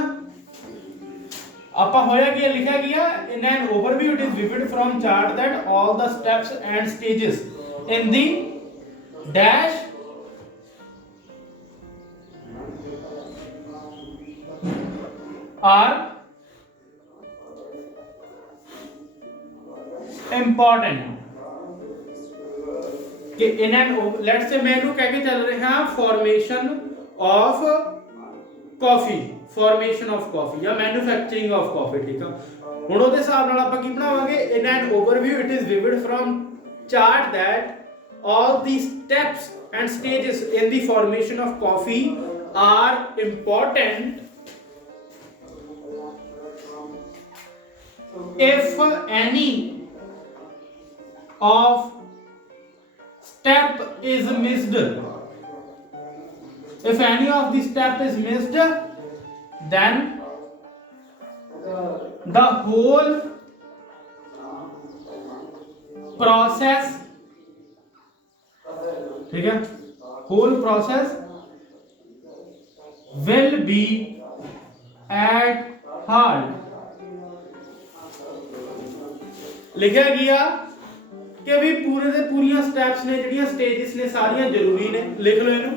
ਆਪਾਂ ਹੋਇਆ ਕੀ ਲਿਖਿਆ ਗਿਆ in an overview it is vivid from chart that all the steps and stages in the dash are important कि in an let's say मैं ਇਹਨੂੰ ਕਹਿ ਕੇ ਚੱਲ ਰਿਹਾ formation of coffee, formation of coffee ਜਾਂ manufacturing of coffee। ਠੀਕ ਆ, ਹੁਣ ਉਹਦੇ ਹਿਸਾਬ ਨਾਲ ਆਪਾਂ ਕੀ ਬਣਾਵਾਂਗੇ? in an overview it is vivid from chart that all the steps and stages in the formation of coffee are important if any of step is missed, if any of the step is missed then the whole process, ठीक है, whole process will be at halt। लिखा गया कि भी पूरे दे पूरियां steps ने ਜਿਹੜੀਆਂ ਸਟੇजेस ਨੇ ਸਾਰੀਆਂ ਜ਼ਰੂਰੀ ਨੇ। ਲਿਖ ਲਓ ਇਹਨੂੰ,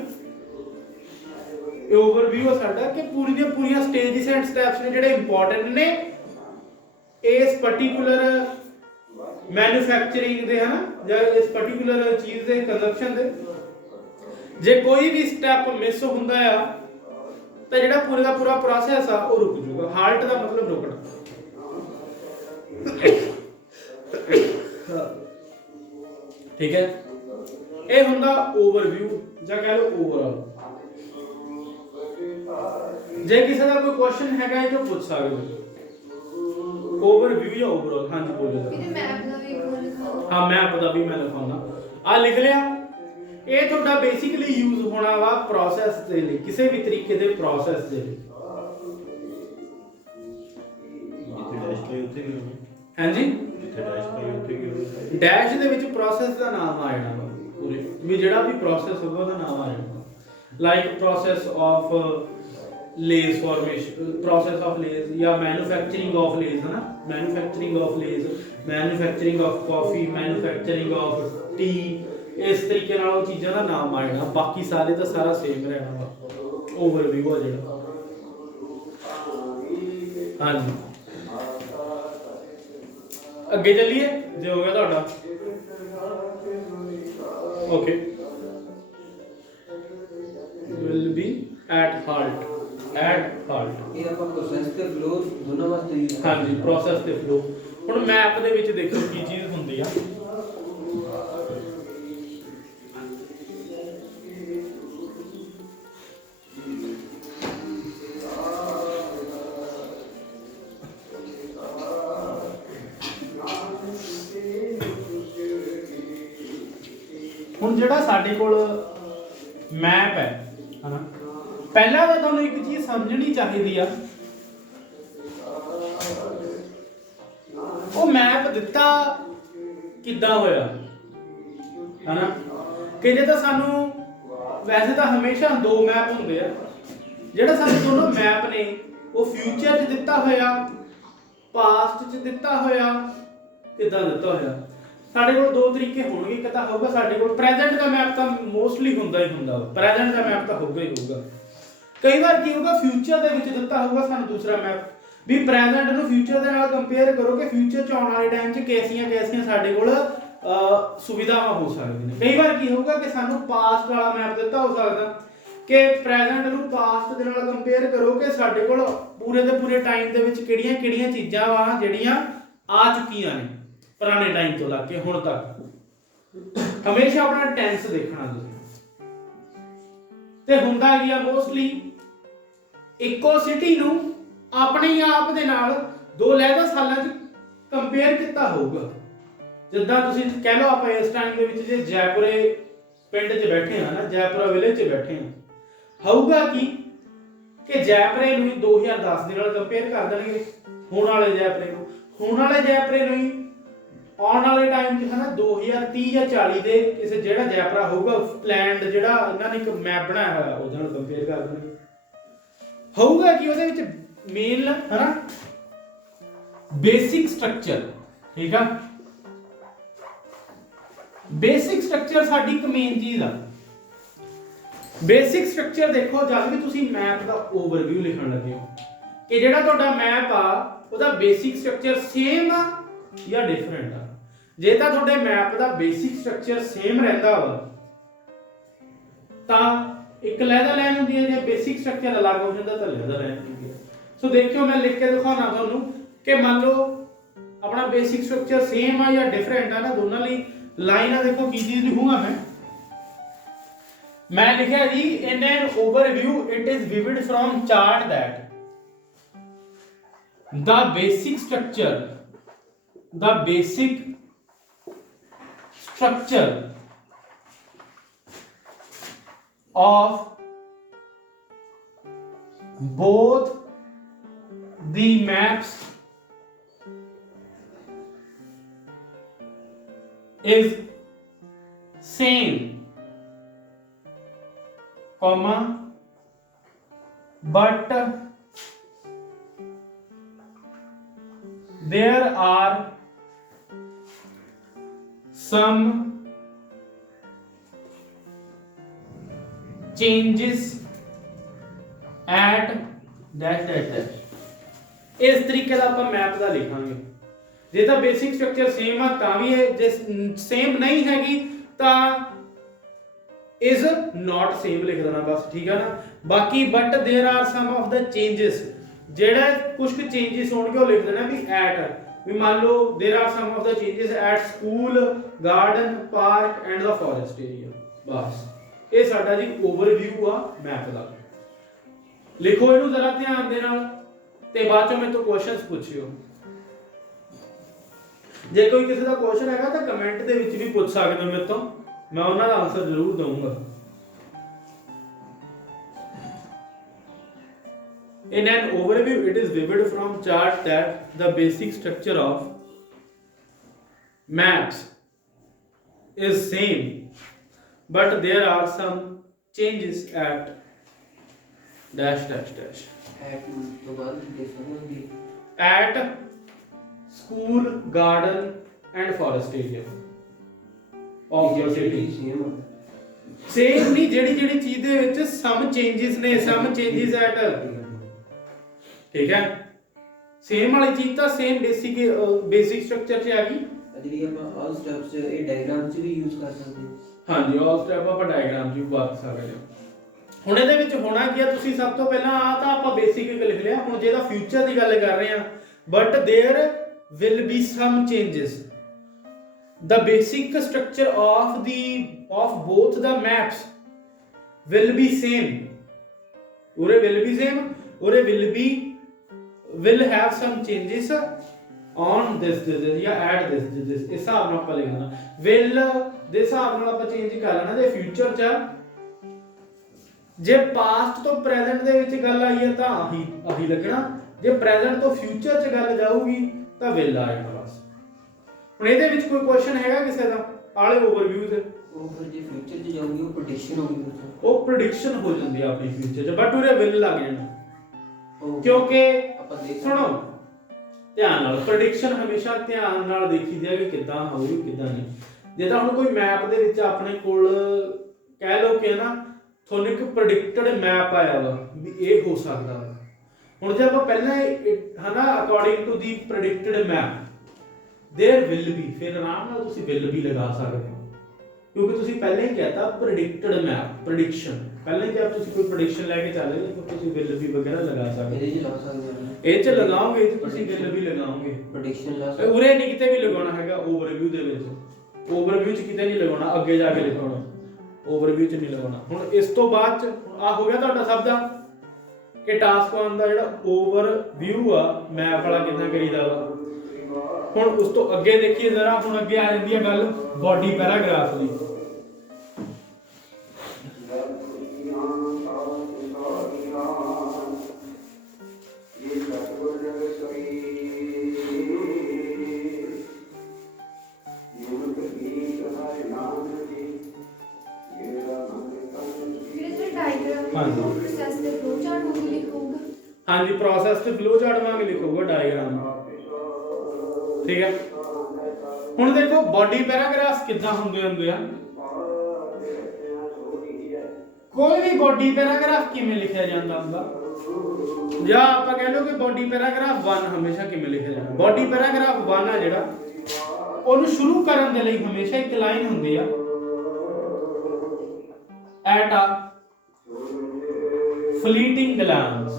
ਇਹ ਓਵਰਵਿਊ ਹੈ ਸਾਡਾ ਕਿ ਪੂਰੀ ਦੀਆਂ ਪੂਰੀਆਂ ਸਟੇजेस ਐਂਡ ਸਟੈਪਸ ਨੇ ਜਿਹੜੇ ਇੰਪੋਰਟੈਂਟ ਨੇ ਇਸ ਪਾਰਟਿਕੂਲਰ ਮੈਨੂਫੈਕਚਰਿੰਗ ਦੇ, ਹਨਾ, ਜਾਂ ਇਸ ਪਾਰਟਿਕੂਲਰ ਚੀਜ਼ ਦੇ ਕੰਜ਼ੰਪਸ਼ਨ ਦੇ। ਜੇ ਕੋਈ ਵੀ ਸਟੈਪ ਮਿਸ ਹੁੰਦਾ ਆ ਤਾਂ ਜਿਹੜਾ ਪੂਰੇ ਦਾ ਪੂਰਾ ਪ੍ਰੋਸੈਸ ਆ ਉਹ ਰੁਕ ਜਾਊਗਾ। ਹਾਲਟ ਦਾ ਮਤਲਬ ਰੁਕਣਾ। ठीक है, ਇਹ ਹੁੰਦਾ ਓਵਰਵਿਊ ਜਾਂ ਕਹਿ ਲਓ ਓਵਰਆਲ। ਜੇ ਕਿਸੇ ਦਾ ਕੋਈ ਕੁਐਸਚਨ ਹੈਗਾ ਤਾਂ ਪੁੱਛ ਸਕਦੇ ਹੋ। ਓਵਰਵਿਊ ਜਾਂ ਓਵਰਆਲ? ਹਾਂਜੀ ਬੋਲੋ। ਇਹਦੇ ਮੈਪ ਦਾ ਵੀ ਲਿਖਾਓ। ਹਾਂ, ਮੈਪ ਦਾ ਵੀ ਮੈਂ ਲਿਖਾਉਣਾ। ਆ ਲਿਖ ਲਿਆ। ਇਹ ਤੁਹਾਡਾ ਬੇਸਿਕਲੀ ਯੂਜ਼ ਹੋਣਾ ਵਾ ਪ੍ਰੋਸੈਸ ਦੇ ਲਈ, ਕਿਸੇ ਵੀ ਤਰੀਕੇ ਦੇ ਪ੍ਰੋਸੈਸ ਦੇ ਲਈ। ਹਾਂਜੀ, ਡੈਸ਼ ਦੇ ਵਿੱਚ ਪ੍ਰੋਸੈਸ ਦਾ ਨਾਮ ਆ ਜਾਣਾ ਪੂਰੇ, ਵੀ ਜਿਹੜਾ ਵੀ ਪ੍ਰੋਸੈਸ ਹੋਗਾ ਉਹਦਾ ਨਾਮ ਆ ਜਾਣਾ। Like process of lace formation, process of lace ਜਾਂ ਮੈਨੂਫੈਕਚਰਿੰਗ ਆਫ ਲੇਸ, ਹੈ ਨਾ, manufacturing of lace, manufacturing of coffee, manufacturing of tea. ਇਸ ਤਰੀਕੇ ਨਾਲ ਉਹ ਚੀਜ਼ਾਂ ਦਾ ਨਾਮ ਆ ਜਾਣਾ। ਬਾਕੀ ਸਾਰੇ ਦਾ ਸਾਰਾ ਸੇਮ ਰਹਿਣਾ ਵਾ। ਓਵਰਵਿਊ ਆ ਜਿਹੜਾ। हाँ जी अगे चलिए जो हो गया ਤੁਹਾਡਾ okay will be at halt ਇਹ ਆਪਾਂ ਪ੍ਰੋਸੈਸ ਤੇ ਫਲੋ ਦੋਨਾਂ ਵਾਸਤੇ use ਕਰਦੇ ਹਾਂਜੀ ਪ੍ਰੋਸੈਸ ਤੇ ਫਲੋ ਹੁਣ ਮੈਪ ਦੇ ਵਿੱਚ ਦੇਖੋ ਕੀ ਚੀਜ਼ ਹੁੰਦੀ ਆ ਹੁਣ ਜਿਹੜਾ ਸਾਡੇ ਕੋਲ ਮੈਪ ਹੈ ਹਨਾ ਪਹਿਲਾਂ ਤਾਂ ਤੁਹਾਨੂੰ ਇੱਕ ਚੀਜ਼ ਸਮਝਣੀ ਚਾਹੀਦੀ ਆ ਉਹ ਮੈਪ ਦਿੱਤਾ ਕਿੱਦਾਂ ਹੋਇਆ ਹਨਾ ਕਿ ਜੇ ਤਾਂ ਸਾਨੂੰ ਵੈਸੇ ਤਾਂ ਹਮੇਸ਼ਾ ਦੋ ਮੈਪ ਹੁੰਦੇ ਆ ਜਿਹੜਾ ਸਾਨੂੰ ਦੋਨੋਂ ਮੈਪ ਨੇ ਉਹ ਫਿਊਚਰ 'ਚ ਦਿੱਤਾ ਹੋਇਆ ਪਾਸਟ 'ਚ ਦਿੱਤਾ ਹੋਇਆ ਕਿੱਦਾਂ ਦਿੱਤਾ ਹੋਇਆ ਸਾਡੇ ਕੋਲ ਦੋ ਤਰੀਕੇ ਹੋਣਗੇ ਇੱਕ ਤਾਂ ਹੋਊਗਾ ਸਾਡੇ ਕੋਲ ਪ੍ਰੈਜ਼ੈਂਟ ਦਾ ਮੈਪ ਤਾਂ ਮੋਸਟਲੀ ਹੁੰਦਾ ਹੀ ਹੁੰਦਾ ਪ੍ਰੈਜ਼ੈਂਟ ਦਾ ਮੈਪ ਤਾਂ ਹੋਊਗਾ ਹੀ ਹੋਊਗਾ ਕਈ ਵਾਰ ਕੀ ਹੋਊਗਾ ਫਿਊਚਰ ਦੇ ਵਿੱਚ ਦਿੱਤਾ ਹੋਊਗਾ ਸਾਨੂੰ ਦੂਸਰਾ ਮੈਪ ਵੀ ਪ੍ਰੈਜ਼ੈਂਟ ਨੂੰ ਫਿਊਚਰ ਦੇ ਨਾਲ ਕੰਪੇਅਰ ਕਰੋ ਕਿ ਫਿਊਚਰ 'ਚ ਆਉਣ ਵਾਲੇ ਟਾਈਮ 'ਚ ਕੈਸੀਆਂ ਸਾਡੇ ਕੋਲ ਸੁਵਿਧਾਵਾਂ ਹੋ ਸਕਦੀਆਂ ਨੇ ਕਈ ਵਾਰ ਕੀ ਹੋਊਗਾ ਕਿ ਸਾਨੂੰ ਪਾਸਟ ਵਾਲਾ ਮੈਪ ਦਿੱਤਾ ਹੋ ਸਕਦਾ ਕਿ ਪ੍ਰੈਜ਼ੈਂਟ ਨੂੰ ਪਾਸਟ ਦੇ ਨਾਲ ਕੰਪੇਅਰ ਕਰੋ ਕਿ ਸਾਡੇ ਕੋਲ ਪੂਰੇ ਦੇ ਪੂਰੇ ਟਾਈਮ ਦੇ ਵਿੱਚ ਕਿਹੜੀਆਂ ਚੀਜ਼ਾਂ ਵਾ ਜਿਹੜੀਆਂ ਆ ਚੁੱਕੀਆਂ ਨੇ ਪੁਰਾਣੇ ਟਾਈਮ ਤੋਂ ਲੱਗ ਕੇ ਹੁਣ ਤੱਕ ਹਮੇਸ਼ਾ ਆਪਣਾ ਟੈਂਸ ਦੇਖਣਾ ਤੁਸੀਂ ਤੇ ਹੁੰਦਾ ਕੀ ਆ ਮੋਸਟਲੀ ਇੱਕੋ ਸਿਟੀ ਨੂੰ ਆਪਣੇ ਆਪ ਦੇ ਨਾਲ 2 ਲਹਿਦਾ ਸਾਲਾਂ 'ਚ ਕੰਪੇਅਰ ਕੀਤਾ ਹੋਊਗਾ ਜਿੱਦਾਂ ਤੁਸੀਂ ਕਹਿ ਲਓ ਆਪਾਂ ਇਸ ਟਾਈਮ ਦੇ ਵਿੱਚ ਜੇ ਜੈਪੁਰੇ ਪਿੰਡ 'ਚ ਬੈਠੇ ਹਾਂ ਨਾ ਜੈਪੁਰਾ ਵਿਲੇਜ 'ਚ ਬੈਠੇ ਹਾਂ ਹੋਊਗਾ ਕਿ ਜੈਪੁਰੇ ਨੂੰ 2010 ਦੇ ਨਾਲ ਕੰਪੇਅਰ ਕਰ ਦੇਣਗੇ ਹੁਣ ਵਾਲੇ ਜੈਪੁਰੇ ਨੂੰ ਆਉਣ ਵਾਲੇ ਟਾਈਮ 'ਚ ਹਨਾ 2030 ਜਾਂ 40 ਦੇ ਕਿਸੇ ਜਿਹੜਾ ਜੈਪੁਰਾ ਹੋਊਗਾ ਪਲਾਨਡ ਜਿਹੜਾ ਇਹਨਾਂ ਨੇ ਇੱਕ ਮੈਪ ਬਣਾਇਆ ਹੋਇਆ ਉਹਦੇ ਨਾਲ ਕੰਪੇਅਰ ਕਰ ਦੇਣਗੇ ਹੋਊਗਾ ਕਿ ਉਹਦੇ ਵਿੱਚ ਮੇਨ ਹਨਾ ਬੇਸਿਕ ਸਟਰਕਚਰ ਠੀਕ ਆ ਬੇਸਿਕ ਸਟਰਕਚਰ ਸਾਡੀ ਇੱਕ ਮੇਨ ਚੀਜ਼ ਆ ਬੇਸਿਕ ਸਟਰਕਚਰ ਦੇਖੋ ਜਦ ਵੀ ਤੁਸੀਂ ਮੈਪ ਦਾ ਓਵਰਵਿਊ ਲਿਖਣ ਲੱਗੇ ਹੋ ਕਿ ਜਿਹੜਾ ਤੁਹਾਡਾ ਮੈਪ ਆ ਉਹਦਾ ਬੇਸਿਕ ਸਟਰਕਚਰ ਸੇਮ ਆ ਜਾਂ ਡਿਫਰੈਂਟ ਆ ਜੇ ਤਾਂ ਤੁਹਾਡੇ ਮੈਪ ਦਾ ਬੇਸਿਕ ਸਟਰਕਚਰ ਸੇਮ ਰਹਿੰਦਾ ਵਾ ਤਾਂ ਇੱਕ ਲਹਿਦਾ ਲਾਈਨ ਹੁੰਦੀ ਹੈ ਜੇ ਬੇਸਿਕ ਸਟਰਕਚਰ ਅਲੱਗ ਹੋ ਜਾਂਦਾ ਤਾਂ ਲਹਿਦਾ ਲਾਈਨ ਹੁੰਦੀ ਹੈ ਸੋ ਦੇਖਿਓ ਮੈਂ ਲਿਖ ਕੇ ਦਿਖਾਉਣਾ ਤੁਹਾਨੂੰ ਕਿ ਮੰਨ ਲਓ ਆਪਣਾ ਬੇਸਿਕ ਸਟਰਕਚਰ ਸੇਮ ਆ ਜਾਂ ਡਿਫਰੈਂਟ ਆ ਨਾ ਦੋਨਾਂ ਲਈ ਲਾਈਨ ਆ ਦੇਖੋ ਕੀ ਚੀਜ਼ ਲਿਖੂਗਾ ਮੈਂ ਲਿਖਿਆ ਜੀ in an overview it is vivid from chart that the basic structure of both the maps is same comma but there are some changes at dash ਇਸ ਤਰੀਕੇ ਦਾ ਆਪਾਂ ਮੈਪ ਦਾ ਲਿਖਾਂਗੇ ਜੇ ਤਾਂ ਬੇਸਿਕ ਸਟਰਕਚਰ ਸੇਮ ਆ ਤਾਂ ਵੀ ਇਹ ਜੇ ਸੇਮ ਨਹੀਂ ਹੈਗੀ ਤਾਂ is not same ਲਿਖ ਦੇਣਾ ਬਸ ਠੀਕ ਆ ਨਾ ਬਾਕੀ but there are some of the changes ਜਿਹੜਾ ਕੁਝ ਕੁ ਚੇਂਜਸ ਹੋਣਗੇ ਉਹ ਲਿਖ ਦੇਣਾ ਵੀ at ਵੀ ਮੰਨ ਲਓ there are some of the changes at school garden park and the forest area ਬਸ ਇਹ ਸਾਡਾ ਜੀ ਓਵਰਵਿਊ ਆ ਮੈਪ ਦਾ ਲਿਖੋ ਇਹਨੂੰ ਜ਼ਰਾ ਧਿਆਨ ਦੇ ਨਾਲ ਤੇ ਬਾਅਦ ਚੋਂ ਮੇਰੇ ਤੋਂ ਕੁਐਸਚਨਸ ਪੁੱਛਿਓ ਜੇ ਕੋਈ ਕਿਸੇ ਦਾ ਕੁਐਸਚਨ ਹੈਗਾ ਤਾਂ ਕਮੈਂਟ ਦੇ ਵਿੱਚ ਵੀ ਪੁੱਛ ਸਕਦੇ ਹੋ ਮੇਰੇ ਤੋਂ मैं उन्होंने आंसर जरूर दूंगा in an overview it is vivid from chart that the basic structure of maps is same but there are some changes at dash ਤੋਂ ਬਾਅਦ ਦੇਖਾਂਗੇ at school garden and forest area of your city same ਨਹੀਂ ਜਿਹੜੀ ਚੀਜ਼ ਦੇ ਵਿੱਚ some changes ਨੇ some changes at ਠੀਕ ਹੈ ਸੇਮ ਵਾਲੀ ਚੀਜ਼ ਤਾਂ ਸੇਮ ਬੇਸਿਕ ਸਟਰਕਚਰ 'ਚ ਆ ਗਈ। ਜਿਹੜੀ ਆਪਾਂ ਆਲ ਸਟੈਪਸ ਇਹ ਡਾਇਗਰਾਮ 'ਚ ਵੀ ਯੂਜ਼ ਕਰ ਸਕਦੇ ਹਾਂ। ਹਾਂਜੀ ਆਲ ਸਟੈਪ ਆਪਾਂ ਡਾਇਗਰਾਮ 'ਚ ਵੀ ਵਰਤ ਸਕਦੇ ਹਾਂ। ਹੁਣ ਇਹਦੇ ਵਿੱਚ ਹੋਣਾ ਕੀ ਆ, ਤੁਸੀਂ ਸਭ ਤੋਂ ਪਹਿਲਾਂ ਆ ਤਾਂ ਆਪਾਂ ਬੇਸਿਕ ਲਿਖ ਲਿਆ। ਹੁਣ ਜੇ ਦਾ ਫਿਊਚਰ ਦੀ ਗੱਲ ਕਰ ਰਹੇ ਆ, but there will be some changes. the basic structure of both the maps will be same। उरे will be same, उरे will have some changes on this या add this इस हिसाब ਨਾਲ ਆਪਾਂ ਲਿਖਣਾ। will ਦੇ ਹਿਸਾਬ ਨਾਲ ਆਪਾਂ ਚੇਂਜ ਕਰ ਲੈਣਾ। ਜੇ ਫਿਊਚਰ ਚ ਜੇ ਪਾਸਟ ਤੋਂ ਪ੍ਰੈਜ਼ੈਂਟ ਦੇ ਵਿੱਚ ਗੱਲ ਆਈ ਹੈ ਤਾਂ ਆਹੀ ਲੱਗਣਾ। ਜੇ ਪ੍ਰੈਜ਼ੈਂਟ ਤੋਂ ਫਿਊਚਰ ਚ ਗੱਲ ਜਾਊਗੀ ਤਾਂ will ਆ ਜਾਣਾ ਬਸ। ਹੁਣ ਇਹਦੇ ਵਿੱਚ ਕੋਈ ਕੁਐਸਚਨ ਹੈਗਾ ਕਿਸੇ ਦਾ ਆਲੇ ਓਵਰਵਿਊ ਦੇ? ਉਹ ਫਿਰ ਜੇ ਫਿਊਚਰ 'ਚ ਜਾਊਗੀ ਉਹ ਪ੍ਰੈਡਿਕਸ਼ਨ ਹੋਊਗੀ, ਉਹ ਪ੍ਰੈਡਿਕਸ਼ਨ ਹੋ ਜਾਂਦੀ ਆ ਆਪਣੀ ਫਿਊਚਰ 'ਚ, ਬਟ ਉਹਦੇ will ਲੱਗ ਜਾਣਾ। ਕਿਉਂਕਿ ਆਪਾਂ ਦੇਖ ਸੁਣੋ ਧਿਆਨ ਨਾਲ, ਪ੍ਰੈਡਿਕਸ਼ਨ ਹਮੇਸ਼ਾ ਧਿਆਨ ਨਾਲ ਦੇਖੀਦੀ ਹੈ ਕਿ ਕਿੱਦਾਂ ਹੋਊਗੀ ਕਿੱਦਾਂ ਨਹੀਂ। ਜੇ ਤਾਂ ਹੁਣ ਕੋਈ ਮੈਪ ਦੇ ਵਿੱਚ ਆਪਣੇ ਕੋਲ ਕਹਿ ਲਓ ਕਿ ਨਾ ਤੁਹਾਨੂੰ ਇੱਕ ਪ੍ਰੈਡਿਕਟਡ ਮੈਪ ਆਇਆ ਵਾ ਵੀ ਇਹ ਹੋ ਸਕਦਾ ਵਾ। ਹੁਣ ਜੇ ਆਪਾਂ ਪਹਿਲਾਂ ਹਨਾ according to the predicted map there will be, ਫਿਰ ਆਰਾਮ ਨਾਲ ਤੁਸੀਂ will be ਲਗਾ ਸਕਦੇ ਹੋ ਕਿਉਂਕਿ ਤੁਸੀਂ ਪਹਿਲਾਂ ਹੀ ਕਹਿਤਾ ਪ੍ਰੈਡਿਕਟਡ ਮੈਪ ਪ੍ਰੈਡਿਕਸ਼ਨ। ਪਹਿਲਾਂ ਹੀ ਜਦ ਤੁਸੀਂ ਕੋਈ ਪ੍ਰੈਡਿਕਸ਼ਨ ਲੈ ਕੇ ਚੱਲੇ ਤਾਂ ਤੁਸੀਂ will be ਵਗੈਰਾ ਲਗਾ ਸਕਦੇ ਹੋ। ਇਹਦੇ 'ਚ ਲਾ ਸਕਦੇ ਹਾਂ, ਇਹ 'ਚ ਲਗਾਓਗੇ ਤੇ ਤੁਸੀਂ will be ਲਗਾਓਗੇ। ਪ੍ਰੈਡਿਕਸ਼ਨ ਲਾ ਸਕਦੇ ਉਰੇ ਨਹੀਂ ਕਿਤੇ ਵੀ ਲਗਾਉਣਾ ਹੈਗਾ ਓਵਰਵਿਊ ਦੇ ਵਿੱਚ। ਓਵਰਵਿਊ 'ਚ ਕਿਤੇ ਨਹੀਂ ਲਗਾਉਣਾ, ਅੱਗੇ ਜਾ ਕੇ ਲਿਖਾਉਣਾ। ਓਵਰਵਿਊ 'ਚ ਨਹੀਂ ਲਗਾਉਣਾ। ਹੁਣ ਇਸ ਤੋਂ ਬਾਅਦ 'ਚ ਆ ਹੋ ਗਿਆ ਤੁਹਾਡਾ ਸਭ ਦਾ ਕਿ ਟਾਸਕ 1 ਦਾ ਜਿਹੜਾ ਓਵਰਵਿਊ ਆ ਮੈਪ ਵਾਲਾ ਕਿੱਦਾਂ ਕਰੀਦਾ ਵਾ। ਹੁਣ ਉਸ ਤੋਂ ਅੱਗੇ ਦੇਖੀਏ ਜ਼ਰਾ। ਹੁਣ ਅੱਗੇ ਆ ਜਾਂਦੀ ਹੈ ਗੱਲ ਬਾਡੀ ਪੈਰਾਗ੍ਰਾਫ ਦੀ। ਪ੍ਰੋਸੈਸ ਤੇ ਫਲੋ ਚਾਰਟ ਨੂੰ ਲਿਖੂਗਾ। ਹਾਂਜੀ ਪ੍ਰੋਸੈਸ ਤੇ ਫਲੋ ਚਾਰਟ ਵਾਂਗ ਲਿਖੂਗਾ ਡਾਇਗਰਾਮ। ਠੀਕ ਹੈ। ਹੁਣ ਦੇਖੋ ਬਾਡੀ ਪੈਰਾਗ੍ਰਾਫ ਕਿੱਦਾਂ ਹੁੰਦੇ ਆ। ਕੋਈ ਵੀ ਬਾਡੀ ਪੈਰਾਗ੍ਰਾਫ ਕਿਵੇਂ ਲਿਖਿਆ ਜਾਂਦਾ ਹੁੰਦਾ, ਜਾਂ ਆਪਾਂ ਕਹਿ ਲਓ ਕਿ ਬਾਡੀ ਪੈਰਾਗ੍ਰਾਫ 1 ਹਮੇਸ਼ਾ ਕਿਵੇਂ ਲਿਖਿਆ ਜਾਂਦਾ। ਬਾਡੀ ਪੈਰਾਗ੍ਰਾਫ 1 ਆ ਜਿਹੜਾ, ਉਹਨੂੰ ਸ਼ੁਰੂ ਕਰਨ ਦੇ ਲਈ ਹਮੇਸ਼ਾ ਇੱਕ ਲਾਈਨ ਹੁੰਦੀ ਆ ਐਟ ਆ fleeting glance,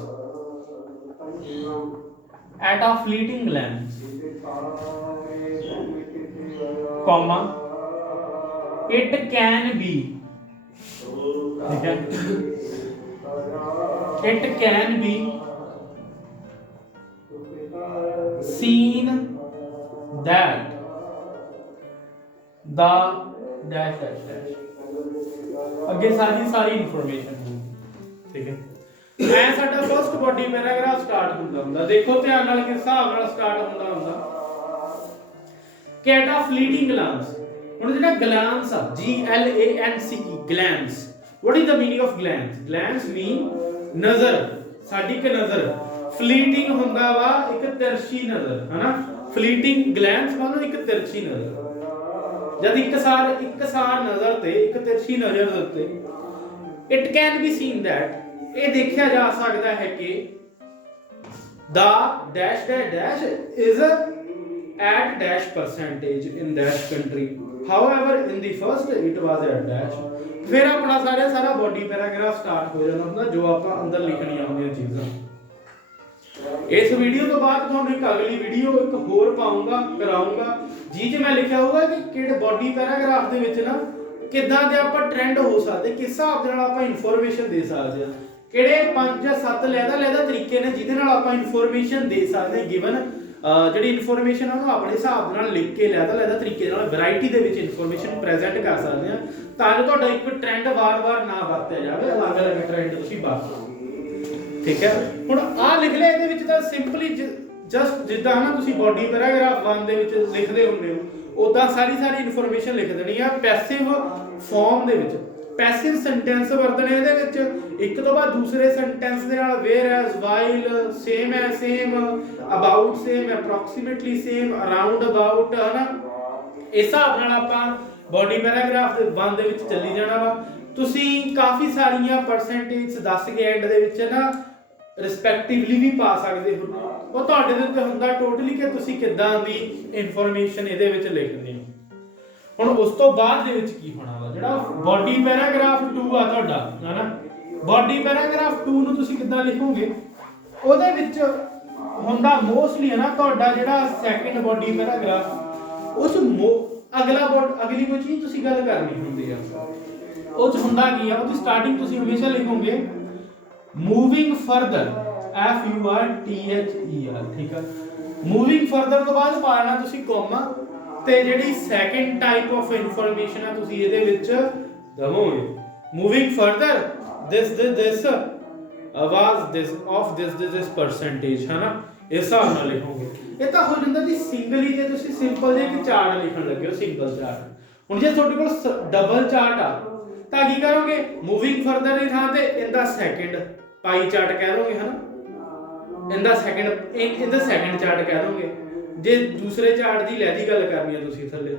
at a fleeting glance, comma, it can be, ठीक है, it can be seen that the dash dash dash ਅੱਗੇ ਸਾਰੀ ਇਨਫੋਰਮੇਸ਼ਨ ਹੋਊਗੀ। ਠੀਕ ਹੈ। ਐ ਸਾਡਾ ਫਰਸਟ ਬਾਡੀ ਪੈਰਾਗ੍ਰਾਫ ਸਟਾਰਟ ਹੁੰਦਾ। ਦੇਖੋ ਧਿਆਨ ਨਾਲ ਕਿਸ ਹਿਸਾਬ ਨਾਲ ਸਟਾਰਟ ਹੁੰਦਾ ਕਿ ਐਟ ਆ ਫਲੀਟਿੰਗ ਗਲਾਂਸ। ਹੁਣ ਜਿਹੜਾ ਗਲਾਂਸ ਆ GLANCE glance, what is the meaning of glance? Glance mean ਨਜ਼ਰ, ਸਾਡੀ ਇੱਕ ਨਜ਼ਰ। ਫਲੀਟਿੰਗ ਹੁੰਦਾ ਵਾ ਇੱਕ ਤਿਰਛੀ ਨਜ਼ਰ, ਹਨਾ। ਫਲੀਟਿੰਗ ਗਲਾਂਸ ਮਤਲਬ ਇੱਕ ਤਿਰਛੀ ਨਜ਼ਰ। ਜਦ ਇੱਕਸਾਰ ਨਜ਼ਰ ਤੇ ਇੱਕ ਤਿਰਛੀ ਨਜ਼ਰ ਦੇ ਉੱਤੇ it can be scene that, ਇਹ ਦੇਖਿਆ ਜਾ ਸਕਦਾ ਹੈ ਕਿ the dash dash dash is at dash percentage in dash country, however in the first it was at dash। ਫਿਰ ਆਪਣਾ ਸਾਰਾ ਬਾਡੀ ਪੈਰਾਗ੍ਰਾਫ ਸਟਾਰਟ ਹੋ ਜਾਂਦਾ ਹੁੰਦਾ ਜੋ ਆਪਾਂ ਅੰਦਰ ਲਿਖਣੀਆਂ ਹੁੰਦੀਆਂ ਚੀਜ਼ਾਂ। ਇਸ ਵੀਡੀਓ ਤੋਂ ਬਾਅਦ ਤੁਹਾਨੂੰ ਇੱਕ ਅਗਲੀ ਵੀਡੀਓ ਇੱਕ ਹੋਰ ਪਾਉਂਗਾ ਕਰਾਉਂਗਾ ਜਿਹ 'ਚ ਮੈਂ ਲਿਖਿਆ ਹੋਊਗਾ ਕਿ ਕਿਹੜੇ ਬਾਡੀ ਪੈਰਾਗ੍ਰਾਫ ਦੇ ਵਿੱਚ ਨਾ ਕਿੱਦਾਂ ਦੇ ਆਪਾਂ ਟ੍ਰੈਂਡ ਹੋ ਸਕਦੇ, ਕਿਸ ਹਿਸਾਬ ਦੇ ਨਾਲ ਆਪਾਂ ਇਨਫੋਰਮੇਸ਼ਨ ਦੇ ਸਕਦੇ ਹਾਂ, ਕਿਹੜੇ 5 ਜਾਂ 7 ਲਹਿਦਾ ਤਰੀਕੇ ਨੇ ਜਿਹਦੇ ਨਾਲ ਆਪਾਂ ਇਨਫੋਰਮੇਸ਼ਨ ਦੇ ਸਕਦੇ ਹਾਂ। ਗਿਵਨ ਜਿਹੜੀ ਇਨਫੋਰਮੇਸ਼ਨ ਆ ਉਹਨੂੰ ਆਪਣੇ ਹਿਸਾਬ ਨਾਲ ਲਿਖ ਕੇ ਲਹਿਦਾ ਤਰੀਕੇ ਨਾਲ ਵੈਰਾਈਟੀ ਦੇ ਵਿੱਚ ਇਨਫੋਰਮੇਸ਼ਨ ਪ੍ਰੈਜ਼ੈਂਟ ਕਰ ਸਕਦੇ ਹਾਂ ਤਾਂ ਜੋ ਤੁਹਾਡਾ ਇੱਕ ਟ੍ਰੈਂਡ ਵਾਰ-ਵਾਰ ਨਾ ਵਰਤਿਆ ਜਾਵੇ, ਅਲੱਗ-ਅਲੱਗ ਟ੍ਰੈਂਡ ਤੁਸੀਂ ਵਰਤੋ। ਠੀਕ ਹੈ। ਹੁਣ ਆਹ ਲਿਖ ਲਿਆ, ਇਹਦੇ ਵਿੱਚ ਤਾਂ ਸਿੰਪਲੀ ਜਸਟ ਜਿੱਦਾਂ ਨਾ ਤੁਸੀਂ ਬਾਡੀ ਪੈਰਾਗ੍ਰਾਫ 1 ਦੇ ਵਿੱਚ ਲਿਖਦੇ ਹੁੰਦੇ ਹੋ ਉਦਾਂ ਸਾਰੀ ਇਨਫੋਰਮੇਸ਼ਨ ਲਿਖ ਦੇਣੀ ਆ ਪੈਸਿਵ ਫਾਰਮ ਦੇ ਵਿੱਚ। ਪੈਸਿਵ ਸੈਂਟੈਂਸ ਵਰਤਣੇ ਇਹਦੇ ਵਿੱਚ ਇੱਕ ਤੋਂ ਬਾਅਦ ਦੂਸਰੇ ਸੈਂਟੈਂਸ ਦੇ ਨਾਲ ਵੇਅਰ ਐਜ਼, ਵਾਈਲ, ਸੇਮ ਐ same, about same, approximately same, around about, ਹਨਾ। ਇਸ ਹਿਸਾਬ ਨਾਲ ਆਪਾਂ ਬਾਡੀ ਪੈਰਾਗ੍ਰਾਫ ਦੇ 1 ਦੇ ਵਿੱਚ ਚੱਲੀ ਜਾਣਾ ਵਾ। ਤੁਸੀਂ ਕਾਫੀ ਸਾਰੀਆਂ ਪਰਸੈਂਟੇਜ ਦੱਸ ਕੇ ਐਂਡ ਦੇ ਵਿੱਚ ਨਾ ਰਿਸਪੈਕਟਿਵਲੀ ਵੀ ਪਾ ਸਕਦੇ ਹੋ। ਉਹ ਤੁਹਾਡੇ ਦੇ ਉੱਤੇ ਹੁੰਦਾ ਟੋਟਲੀ ਕਿ ਤੁਸੀਂ ਕਿੱਦਾਂ ਦੀ ਇਨਫੋਰਮੇਸ਼ਨ ਇਹਦੇ ਵਿੱਚ ਲਿਖਦੇ ਹੋ। ਹੁਣ ਉਸ ਤੋਂ ਬਾਅਦ ਦੇ ਵਿੱਚ ਕੀ ਹੋਣਾ ਵਾ, ਜਿਹੜਾ ਬਾਡੀ ਪੈਰਾਗ੍ਰਾਫ 2 ਆ ਤੁਹਾਡਾ ਹਨਾ, ਬਾਡੀ ਪੈਰਾਗ੍ਰਾਫ 2 ਨੂੰ ਤੁਸੀਂ ਕਿੱਦਾਂ ਲਿਖੋਗੇ, ਉਹਦੇ ਵਿੱਚ ਹੁੰਦਾ ਮੋਸਟਲੀ ਹੈ ਨਾ ਤੁਹਾਡਾ ਜਿਹੜਾ ਸੈਕਿੰਡ ਬਾਡੀ ਪੈਰਾਗ੍ਰਾਫ, ਉਸ ਅਗਲੀ ਕੋਈ ਚੀਜ਼ ਤੁਸੀਂ ਗੱਲ ਕਰਨੀ ਹੁੰਦੀ ਆ, ਉਹ ਚ ਹੁੰਦਾ ਕੀ ਆ, ਉਹਦੀ ਸਟਾਰਟਿੰਗ ਤੁਸੀਂ ਹਮੇਸ਼ਾ ਲਿਖੋਗੇ ਮੂਵਿੰਗ ਫਰਦਰ, FURTHER, ਠੀਕ ਆ। ਮੂਵਿੰਗ ਫਰਦਰ ਤੋਂ ਬਾਅਦ ਪਾਣਾ ਤੁਸੀਂ ਕੋਮਾ, ਤੇ ਜਿਹੜੀ ਸੈਕਿੰਡ ਟਾਈਪ ਆਫ ਇਨਫੋਰਮੇਸ਼ਨ ਆ ਤੁਸੀਂ ਇਹਦੇ ਵਿੱਚ ਦਵੋਗੇ। Moving further this was this percentage ਹੈ ਨਾ, ਇਸ ਹਿਸਾਬ ਨਾਲ ਲਿਖੋਗੇ। ਇਹ ਤਾਂ ਹੋ ਜਾਂਦਾ ਜੀ ਸਿੰਗਲੀ, ਤੇ ਤੁਸੀਂ ਸਿੰਪਲ ਜਿਹਾ ਇੱਕ ਚਾਰਟ ਲਿਖਣ ਲੱਗੇ ਹੋ, ਸਿੰਗਲ ਚਾਰਟ। ਹੁਣ ਜੇ ਤੁਹਾਡੇ ਕੋਲ ਡਬਲ ਚਾਰਟ ਆ ਤਾਂ ਕੀ ਕਰੋਗੇ, ਮੂਵਿੰਗ ਫਰਦਰ ਦੀ ਥਾਂ ਤੇ ਇਹਦਾ ਸੈਕਿੰਡ ਪਾਈ ਚਾਰਟ ਕਹਿ ਦੋਗੇ ਹਨਾ, ਇਹਦਾ ਸੈਕਿੰਡ ਚਾਰਟ ਕਹਿ ਦੋਗੇ। ਜੇ ਦੂਸਰੇ ਚਾਰਟ ਦੀ ਲੈਦੀ ਗੱਲ ਕਰਨੀ ਹੈ ਤੁਸੀਂ ਥੱਲੇ।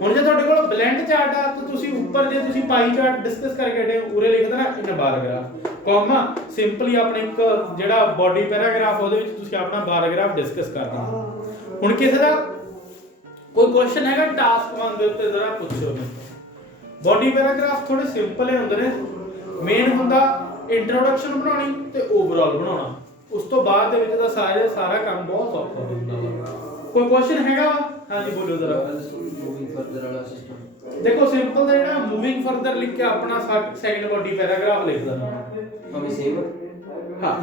ਹੁਣ ਜੇ ਤੁਹਾਡੇ ਕੋਲ ਬਲੈਂਡ ਚਾਰਟ ਆ ਤਾਂ ਤੁਸੀਂ ਉੱਪਰ ਜੇ ਤੁਸੀਂ ਪਾਈ ਚਾਰਟ ਡਿਸਕਸ ਕਰਕੇ ਹਟੇ ਉਰੇ ਲਿਖ ਦੇਣਾ ਇਨ ਬਾਰਗ੍ਰਾਫ, ਕੋਮਾ ਸਿੰਪਲੀ ਆਪਣੇ ਇੱਕ ਜਿਹੜਾ ਬਾਡੀ ਪੈਰਾਗ੍ਰਾਫ ਉਹਦੇ ਵਿੱਚ ਤੁਸੀਂ ਆਪਣਾ ਬਾਰਗ੍ਰਾਫ ਡਿਸਕਸ ਕਰ ਦੇਣਾ। ਹੁਣ ਕਿਸੇ ਦਾ ਕੋਈ ਕੁਐਸਚਨ ਹੈਗਾ ਟਾਸਕ 1 ਦੇ ਉੱਤੇ ਜ਼ਰਾ ਪੁੱਛੋ ਮੈਨੂੰ। ਬਾਡੀ ਪੈਰਾਗ੍ਰਾਫ ਥੋੜੇ ਸਿੰਪਲ ਹੀ ਹੁੰਦੇ ਨੇ, ਮੇਨ ਹੁੰਦਾ ਇੰਟਰੋਡਕਸ਼ਨ ਬਣਾਉਣੀ ਤੇ ਓਵਰਆਲ ਬਣਾਉਣਾ। ਉਸ ਤੋਂ ਬਾਅਦ ਦੇ ਵਿੱਚ ਤਾਂ ਸਾਰਾ ਕੰਮ ਬਹੁਤ ਸੌਖਾ ਹੁੰਦਾ ਵਾ। ਕੋਈ ਕੁਐਸਚਨ ਹੈਗਾ? ਹਾਂਜੀ ਬੋਲੋ ਜ਼ਰਾ। ਮੂਵਿੰਗ ਫਰਦਰ ਵਾਲਾ ਸਿਸਟਮ ਦੇਖੋ ਸਿੰਪਲ ਦਾ ਜਿਹੜਾ ਮੂਵਿੰਗ ਫਰਦਰ ਲਿਖ ਕੇ ਆਪਣਾ ਸੈਕਿੰਡ ਬਾਡੀ ਪੈਰਾਗ੍ਰਾਫ ਲਿਖ ਦੇਣਾ ਭਾਵੇਂ ਸੇਮ,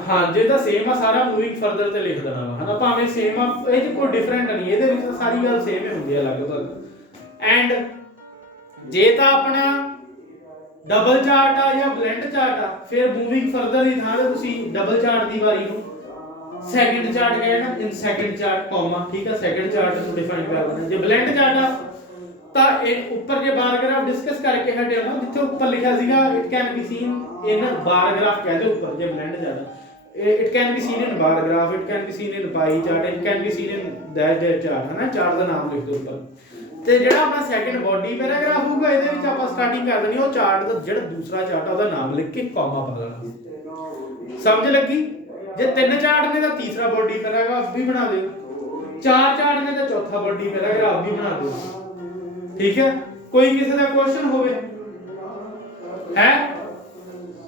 ਹਾਂ ਜੇ ਤਾਂ ਸੇਮ ਆ ਸਾਰਾ ਮੂਵਿੰਗ ਫਰਦਰ ਤੇ ਲਿਖ ਦੇਣਾ ਵਾ ਹਨਾ, ਭਾਵੇਂ ਸੇਮ ਆ, ਇਹ ਚ ਕੋਈ ਡਿਫਰੈਂਟ ਨਹੀਂ, ਇਹਦੇ ਵਿੱਚ ਤਾਂ ਸਾਰੀ ਗੱਲ ਸੇਮ ਹੀ ਹੁੰਦੀ ਹੈ ਲਗਭਗ। ਐਂਡ ਜੇ ਤਾਂ ਆਪਣਾ ਡਬਲ ਚਾਰਟ ਆ ਜਾਂ ਬਲੈਂਡ ਚਾਰਟ ਆ, ਫਿਰ ਮੂਵਿੰਗ ਫਰਦਰ ਦੀ ਥਾਂ ਤੇ ਤੁਸੀਂ ਡਬਲ ਚਾਰਟ ਦੀ ਵਾਰੀ ਨੂੰ ਸੈਕਿੰਡ ਚਾਰਟ ਕਹਿਣਾ, ਇਨ ਸੈਕਿੰਡ ਚਾਰਟ ਕੋਮਾ, ਠੀਕ ਆ, ਸੈਕਿੰਡ ਚਾਰਟ ਨੂੰ ਡਿਫਾਈਨ ਕਰ ਦੇਣਾ। ਜੇ ਬਲੈਂਡ ਚਾਰਟ ਆ ਤਾਂ ਇਹ ਉੱਪਰ ਜੇ ਬਾਰਗ੍ਰਾਫ ਡਿਸਕਸ ਕਰਕੇ ਹਟੇ ਹੋ ਨਾ, ਜਿੱਥੇ ਉੱਪਰ ਲਿਖਿਆ ਸੀਗਾ it can be seen in bar graph ਕਹਿ ਦਿਓ ਉੱਪਰ, ਜੇ ਬਲੈਂਡ chart it can be seen in bar graph, it can be seen in pie chart, it can be seen in that chart, ਹੈ ਨਾ, ਚਾਰਟ ਦਾ ਨਾਮ ਲਿਖ ਦਿਓ ਉੱਪਰ। ਤੇ ਜਿਹੜਾ ਆਪਣਾ ਸੈਕਿੰਡ ਬਾਡੀ ਪੈਰਾਗ੍ਰਾਫ ਹੋਊਗਾ ਇਹਦੇ ਵਿੱਚ ਆਪਾਂ ਸਟਾਰਟਿੰਗ ਕਰ ਦੇਣੀ ਉਹ ਚਾਰਟ ਦਾ, ਜਿਹੜਾ ਦੂਸਰਾ ਚਾਰਟ ਆ ਉਹਦਾ ਨਾਮ ਲਿਖ ਕੇ ਕੋਮਾ ਪਾ ਦੇਣਾ। ਸਮਝ ਲੱਗੀ? ਜੇ 3 ਚਾਰਟ ਨੇ ਤਾਂ ਤੀਸਰਾ ਬਾਡੀ ਪੈਰਾਗ੍ਰਾਫ ਵੀ ਬਣਾ ਦਿਓ, 4 ਚਾਰਟ ਨੇ ਤਾਂ ਚੌਥਾ ਬਾਡੀ ਪੈਰਾਗ੍ਰਾਫ ਵੀ ਬਣਾ ਦਿਓ, ਠੀਕ ਹੈ। ਕੋਈ ਕਿਸੇ ਦਾ ਕੁਐਸਚਨ ਹੋਵੇ ਹੈ?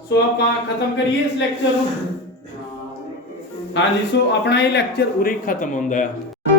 ਸੋ ਆਪਾਂ ਖਤਮ ਕਰੀਏ ਇਸ ਲੈਕਚਰ ਨੂੰ। ਹਾਂਜੀ ਸੋ ਆਪਣਾ ਇਹ ਲੈਕਚਰ ਉਰੇ ਖਤਮ ਹੁੰਦਾ ਹੈ।